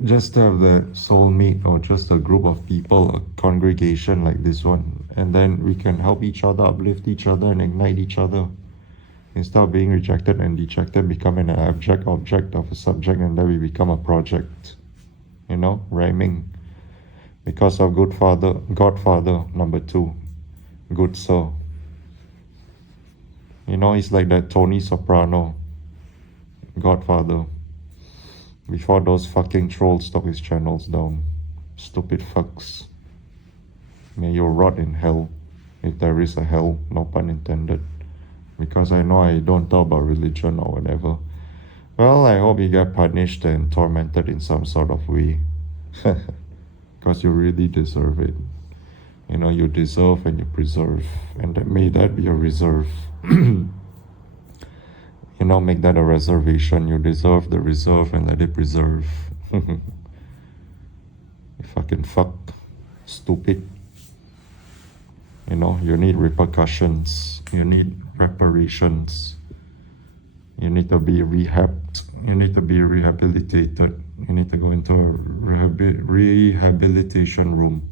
Just have that soulmate or just a group of people, a congregation like this one, and then we can help each other, uplift each other, and ignite each other. Instead of being rejected and dejected, becoming an object of a subject, and then we become a project. Rhyming. Because of Godfather, number 2. Good sir. He's like that Tony Soprano, Godfather. Before those fucking trolls took his channels down. Stupid fucks. May you rot in hell, if there is a hell, no pun intended. Because I know I don't talk about religion or whatever. Well, I hope you get punished and tormented in some sort of way. Because you really deserve it. You deserve and you preserve. And may that be a reserve. Make that a reservation. You deserve the reserve and let it preserve. You fucking fuck. Stupid. You need repercussions. You need reparations. You need to be rehabbed. You need to be rehabilitated. You need to go into a rehabilitation room.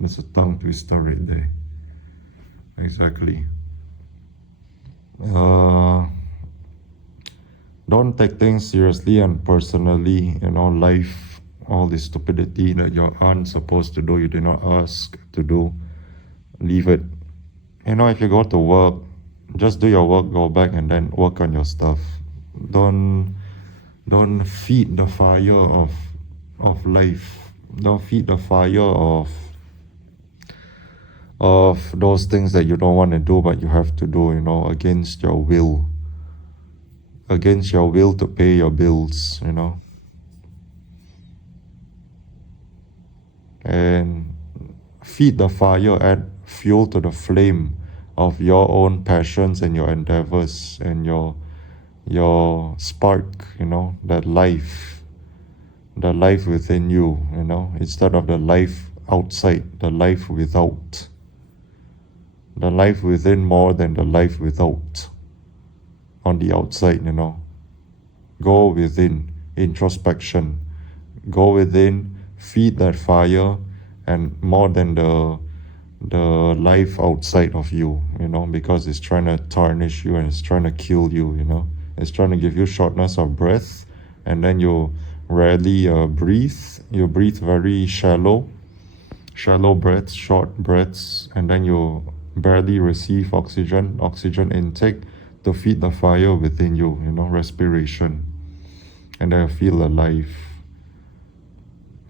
That's a tongue twister right there. Exactly. Don't take things seriously and personally. Life, all this stupidity that you aren't supposed to do, you did not ask to do. Leave it. If you go to work, just do your work, go back and then work on your stuff. Don't feed the fire of life. Don't feed the fire of those things that you don't want to do but you have to do, against your will. Against your will to pay your bills, And feed the fire, add fuel to the flame of your own passions and your endeavors and your spark, that life within you, instead of the life outside, the life without. The life within more than the life without. On the outside, Go within, introspection. Go within, feed that fire, and more than the life outside of you, because it's trying to tarnish you and it's trying to kill you, It's trying to give you shortness of breath, and then you rarely breathe. You breathe very shallow breaths, short breaths, and then you barely receive oxygen intake to feed the fire within you, respiration. And then you feel alive.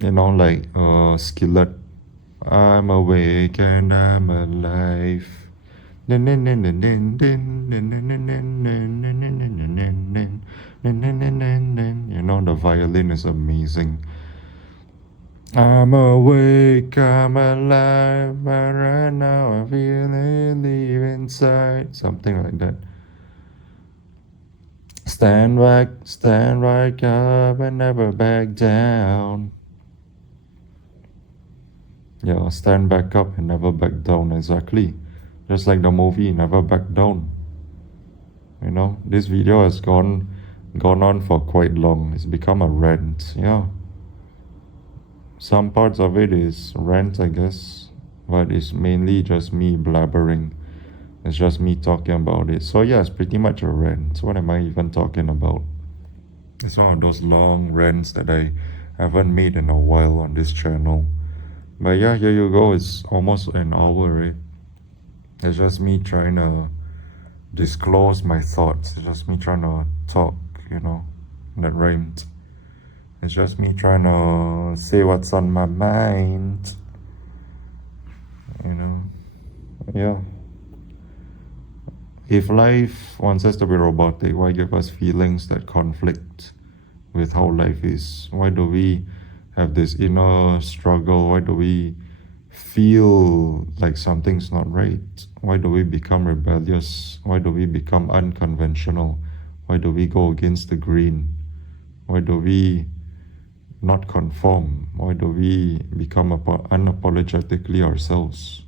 Like a skillet. I'm awake and I'm alive. The violin is amazing. I'm awake, I'm alive, but right now I feel it deep inside. Something like that. Stand right up and never back down. Yeah, stand back up and never back down, exactly. Just like the movie, Never Back Down. This video has gone on for quite long. It's become a rant, yeah. Some parts of it is rant, I guess, but it's mainly just me blabbering. It's just me talking about it. So yeah, it's pretty much a rant. So what am I even talking about? It's one of those long rants that I haven't made in a while on this channel. But yeah, here you go. It's almost an hour, right? It's just me trying to disclose my thoughts. It's just me trying to talk, that rhymed. It's just me trying to say what's on my mind. Yeah. If life wants us to be robotic, why give us feelings that conflict with how life is? Why do we have this inner struggle? Why do we feel like something's not right? Why do we become rebellious? Why do we become unconventional? Why do we go against the grain? Why do we not conform? Why do we become unapologetically ourselves?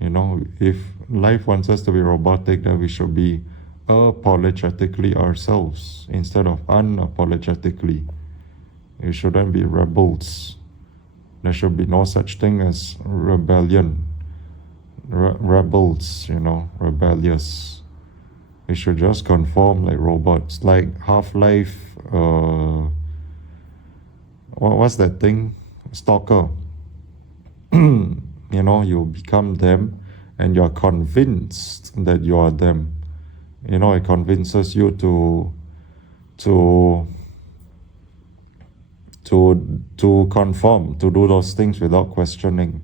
If life wants us to be robotic, then we should be apologetically ourselves instead of unapologetically. We shouldn't be rebels. There should be no such thing as rebellion. Rebels, rebellious. We should just conform like robots. Like Half-Life, what's that thing? Stalker. You become them and you're convinced that you are them. It convinces you to conform, to do those things without questioning,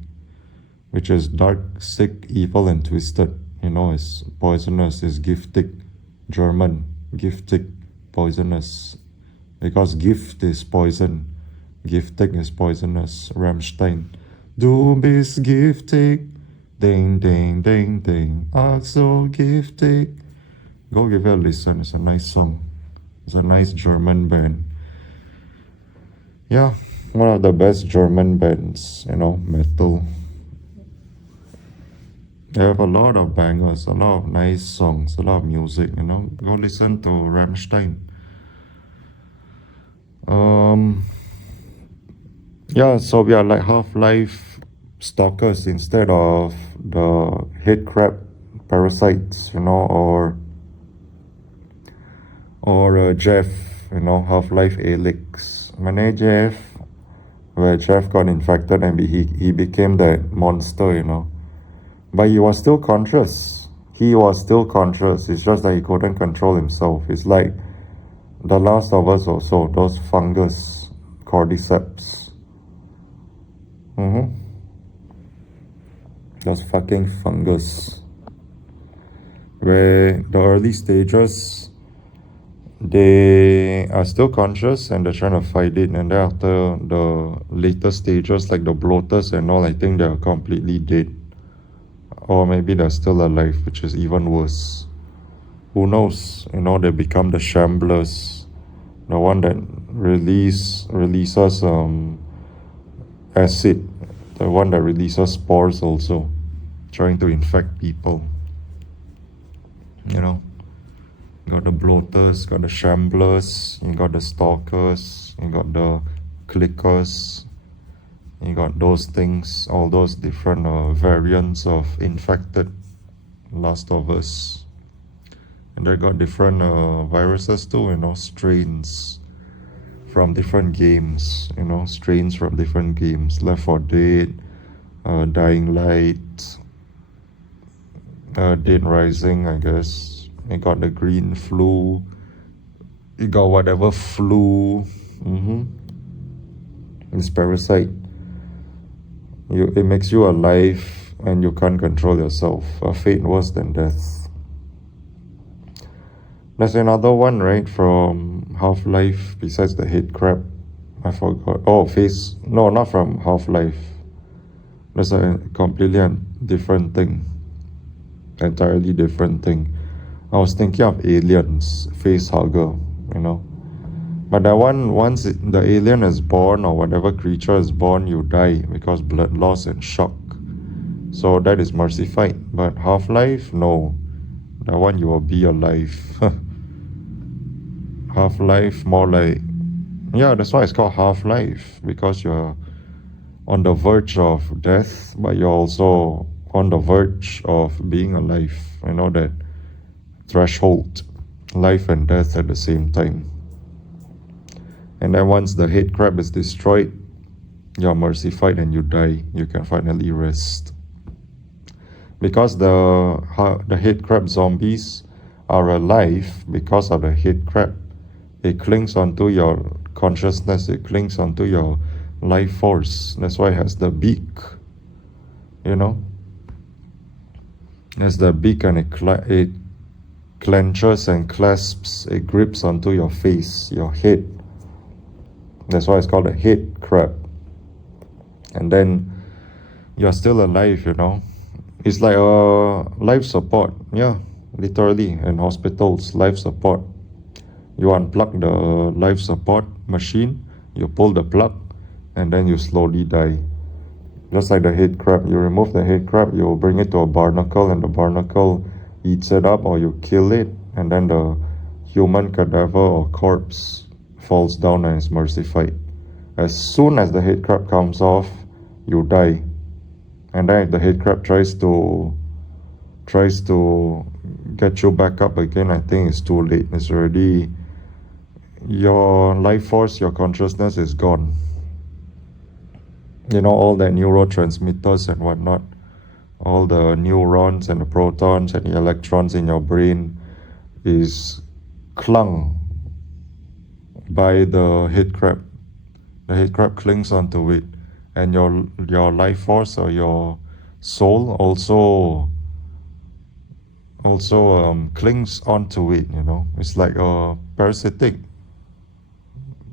which is dark, sick, evil, and twisted. It's poisonous, it's giftig, German, giftig, poisonous, because gift is poison, giftig is poisonous, Rammstein. Du bist giftig, ding, ding, ding, ding, ach so giftig. Go give it a listen, it's a nice song. It's a nice German band. Yeah, one of the best German bands, metal. They have a lot of bangers, a lot of nice songs, a lot of music, Go listen to Rammstein. Yeah, so we are like Half-Life stalkers instead of the head crab parasites, or Jeff, Half-Life Alyx. My name Jeff, where Jeff got infected and he became that monster, But he was still conscious. It's just that he couldn't control himself. It's like The Last of Us also, those fungus cordyceps. Those fucking fungus. Where the early stages, they are still conscious and they're trying to fight it, and then after the later stages like the bloaters and all, I think they're completely dead, or maybe they're still alive, which is even worse. Who knows? They become the shamblers, the one that releases acid, the one that releases spores also, trying to infect people. You got the bloaters, got the shamblers, you got the stalkers, you got the clickers, you got those things, all those different variants of infected Last of Us. And they got different viruses too, strains from different games, Left 4 Dead, Dying Light, Dead Rising, I guess. You got the green flu. You got whatever flu. This parasite. It makes you alive and you can't control yourself. A fate worse than death. There's another one, right, from Half-Life besides the head crab. I forgot. No, not from Half-Life. There's a completely different thing. Entirely different thing. I was thinking of Aliens, face hugger, But that one, once the alien is born or whatever creature is born, you die because blood loss and shock. So that is mercified. But Half-Life, no. That one you will be alive. Half-Life, more like, yeah, that's why it's called Half-Life, because you're on the verge of death, but you're also on the verge of being alive. You know, that threshold, life and death at the same time. And then once the head crab is destroyed, you're mercified and you die. You can finally rest. Because the head crab zombies are alive because of the head crab. It clings onto your consciousness, it clings onto your life force. That's why it has the beak, you know. It has the beak, and it clenches and clasps, it grips onto your face, your head. That's why it's called a head crab. And then you're still alive, you know. It's like a life support, yeah, literally, in hospitals, life support. You unplug the life support machine, you pull the plug, and then you slowly die. Just like the head crab, you remove the head crab, you bring it to a barnacle, and the barnacle eats it up, or you kill it, and then the human cadaver or corpse falls down and is mercified. As soon as the head crab comes off, you die. And then if the head crab tries to get you back up again, I think it's too late. It's already, your life force, your consciousness is gone. You know, all the neurotransmitters and whatnot, all the neurons and the protons and the electrons in your brain is clung by the head crab. The head crab clings onto it, and your life force or your soul also clings onto it. You know, it's like a parasitic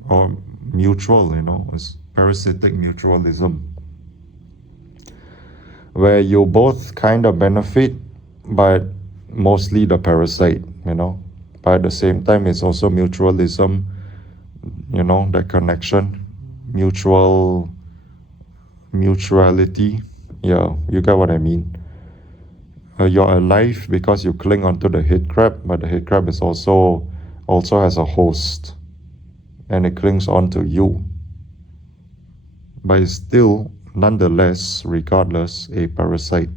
or mutual. You know, it's parasitic mutualism, where you both kind of benefit, but mostly the parasite. You know, but at the same time, it's also mutualism. You know, that connection, mutuality, yeah, you get what I mean. You're alive because you cling onto the head crab, but the head crab is also has a host, and it clings onto you, but it's still nonetheless, regardless, a parasite.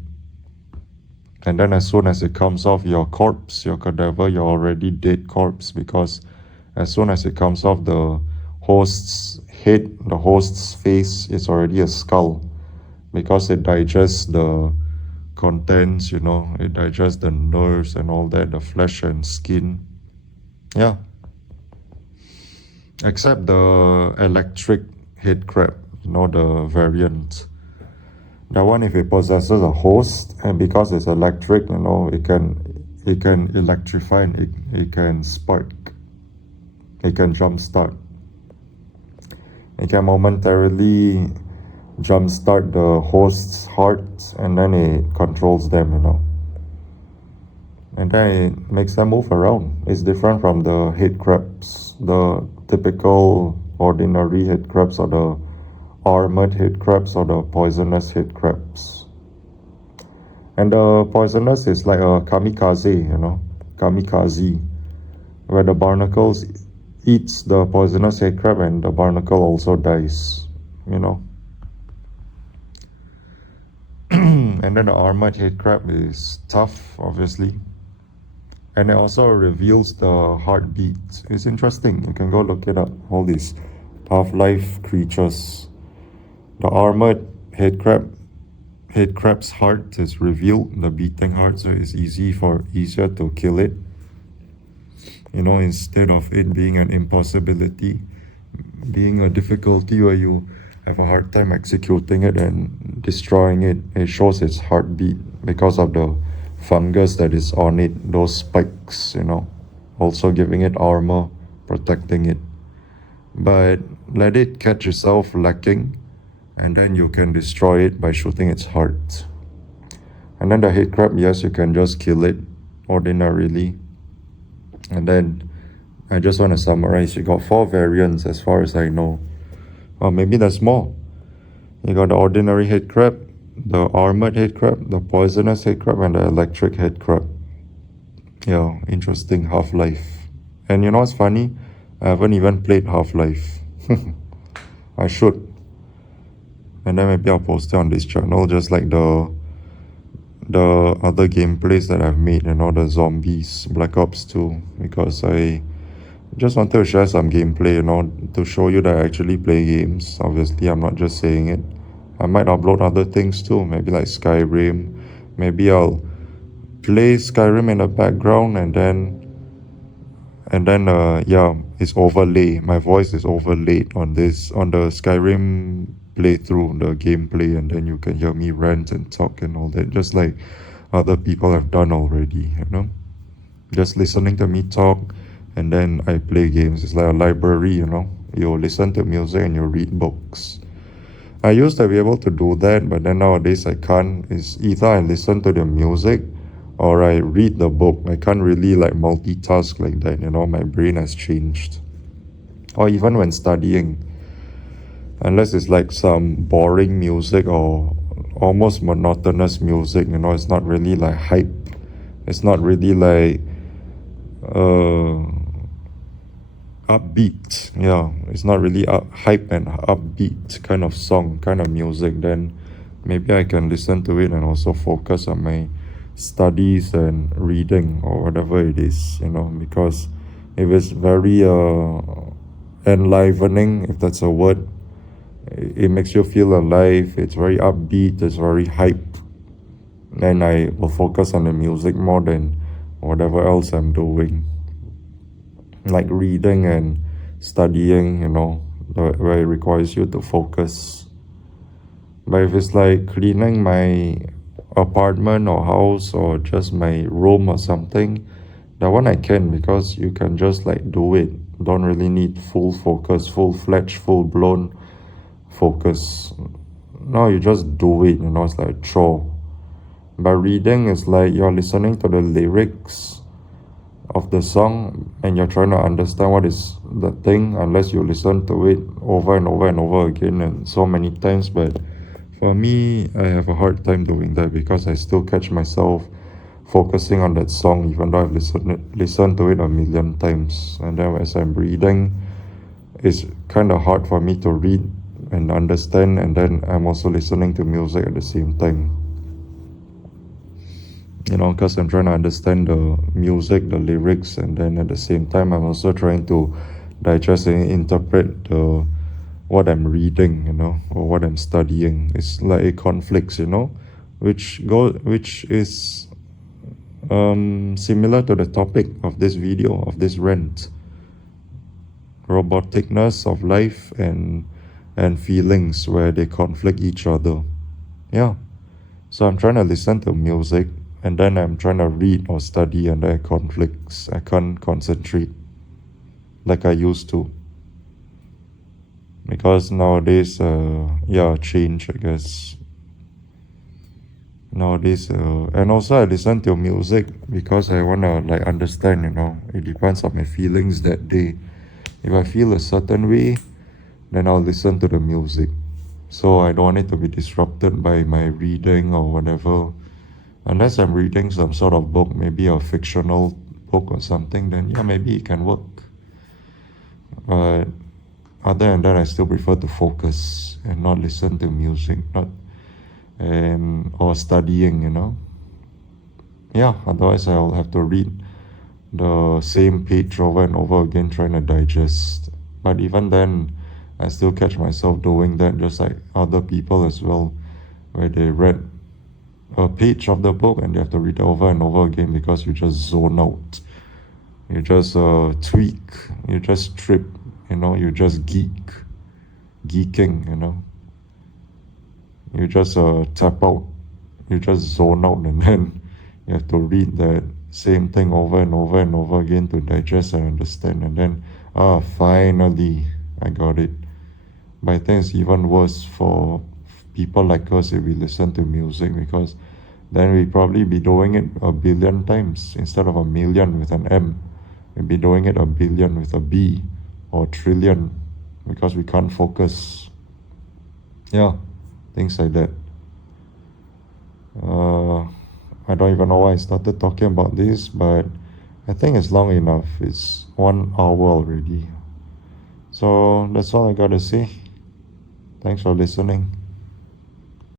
And then as soon as it comes off your corpse, your cadaver, you're already dead corpse, because as soon as it comes off the host's head, the host's face is already a skull, because it digests the contents, you know, it digests the nerves and all that, the flesh and skin. Yeah. Except the electric head crab, you know, the variant. That one, if it possesses a host, and because it's electric, you know, it can electrify, and it can spark, it can jumpstart. It can momentarily jumpstart the host's heart, and then it controls them, you know. And then it makes them move around. It's different from the head crabs, the typical ordinary head crabs, or the armored head crabs, or the poisonous head crabs. And the poisonous is like a kamikaze, you know, kamikaze, where the barnacles eats the poisonous head crab, and the barnacle also dies, you know. And then the armored head crab is tough, obviously, and it also reveals the heartbeat. It's interesting, you can go look it up, all these half-life creatures. The armored head crab's heart is revealed, the beating heart, so it's easier to kill it. You know, instead of it being an impossibility, being a difficulty where you have a hard time executing it and destroying it, it shows its heartbeat because of the fungus that is on it, those spikes, you know, also giving it armor, protecting it. But let it catch itself lacking, and then you can destroy it by shooting its heart. And then the head crab, yes, you can just kill it ordinarily. And then I just want to summarize, you got 4 variants as far as I know. Or maybe there's more. You got the ordinary head crab, the armored head crab, the poisonous head crab, and the electric head crab. Yeah, interesting. Half-Life. And you know what's funny? I haven't even played Half-Life. I should. and then maybe I'll post it on this channel, just like the other gameplays that I've made, the zombies, Black Ops 2, because I just wanted to share some gameplay, to show you that I actually play games. Obviously, I'm not just saying it. I might upload other things too, maybe like Skyrim. Maybe I'll play Skyrim in the background, and then it's overlay. My voice is overlaid on the Skyrim playthrough, the gameplay, and then you can hear me rant and talk and all that, just like other people have done already, just listening to me talk, and then I play games. It's like a library, you listen to music and you read books. I used to be able to do that, but then nowadays I can't. It's either I listen to the music or I read the book. I can't really like multitask like that, my brain has changed. Or even when studying, unless it's like some boring music or almost monotonous music, it's not really like hype. It's not really like upbeat. Yeah, it's not really hype and upbeat kind of song, kind of music. Then maybe I can listen to it and also focus on my studies and reading or whatever it is, because if it's very enlivening, if that's a word, it makes you feel alive, it's very upbeat, it's very hype, then I will focus on the music more than whatever else I'm doing, like reading and studying, where it requires you to focus. But if it's like cleaning my apartment or house or just my room or something, that one I can, because you can just like do it. Don't really need full focus, full-fledged, full-blown focus. No, you just do it, it's like a chore. But reading is like you're listening to the lyrics of the song and you're trying to understand what is the thing, unless you listen to it over and over and over again and so many times. But for me, I have a hard time doing that, because I still catch myself focusing on that song even though I've listened to it a million times. And then as I'm reading, it's kind of hard for me to read and understand, and then I'm also listening to music at the same time, because I'm trying to understand the music, the lyrics, and then at the same time I'm also trying to digest and interpret what I'm reading, or what I'm studying. It's like it conflicts, which is similar to the topic of this video, of this rant: roboticness of life and feelings, where they conflict each other. Yeah, so I'm trying to listen to music, and then I'm trying to read or study, and there conflicts. I can't concentrate like I used to, because nowadays change, I guess. Nowadays and also I listen to music because I want to like understand, it depends on my feelings that day. If I feel a certain way, then I'll listen to the music, so I don't want it to be disrupted by my reading or whatever. Unless I'm reading some sort of book, maybe a fictional book or something, then yeah, maybe it can work. But other than that, I still prefer to focus and not listen to music, or studying, Yeah, otherwise I'll have to read the same page over and over again trying to digest. But even then, I still catch myself doing that, just like other people as well, where they read a page of the book and they have to read it over and over again, because you just zone out, you just tweak, you just trip, you just geeking, you just tap out, you just zone out, and then you have to read that same thing over and over and over again to digest and understand, and then finally I got it. But I think it's even worse for people like us if we listen to music, because then we'd probably be doing it a billion times instead of a million with an M. We'd be doing it a billion with a B, or trillion, because we can't focus. Yeah, things like that. I don't even know why I started talking about this, but I think it's long enough. It's 1 hour already. So that's all I gotta say. Thanks for listening.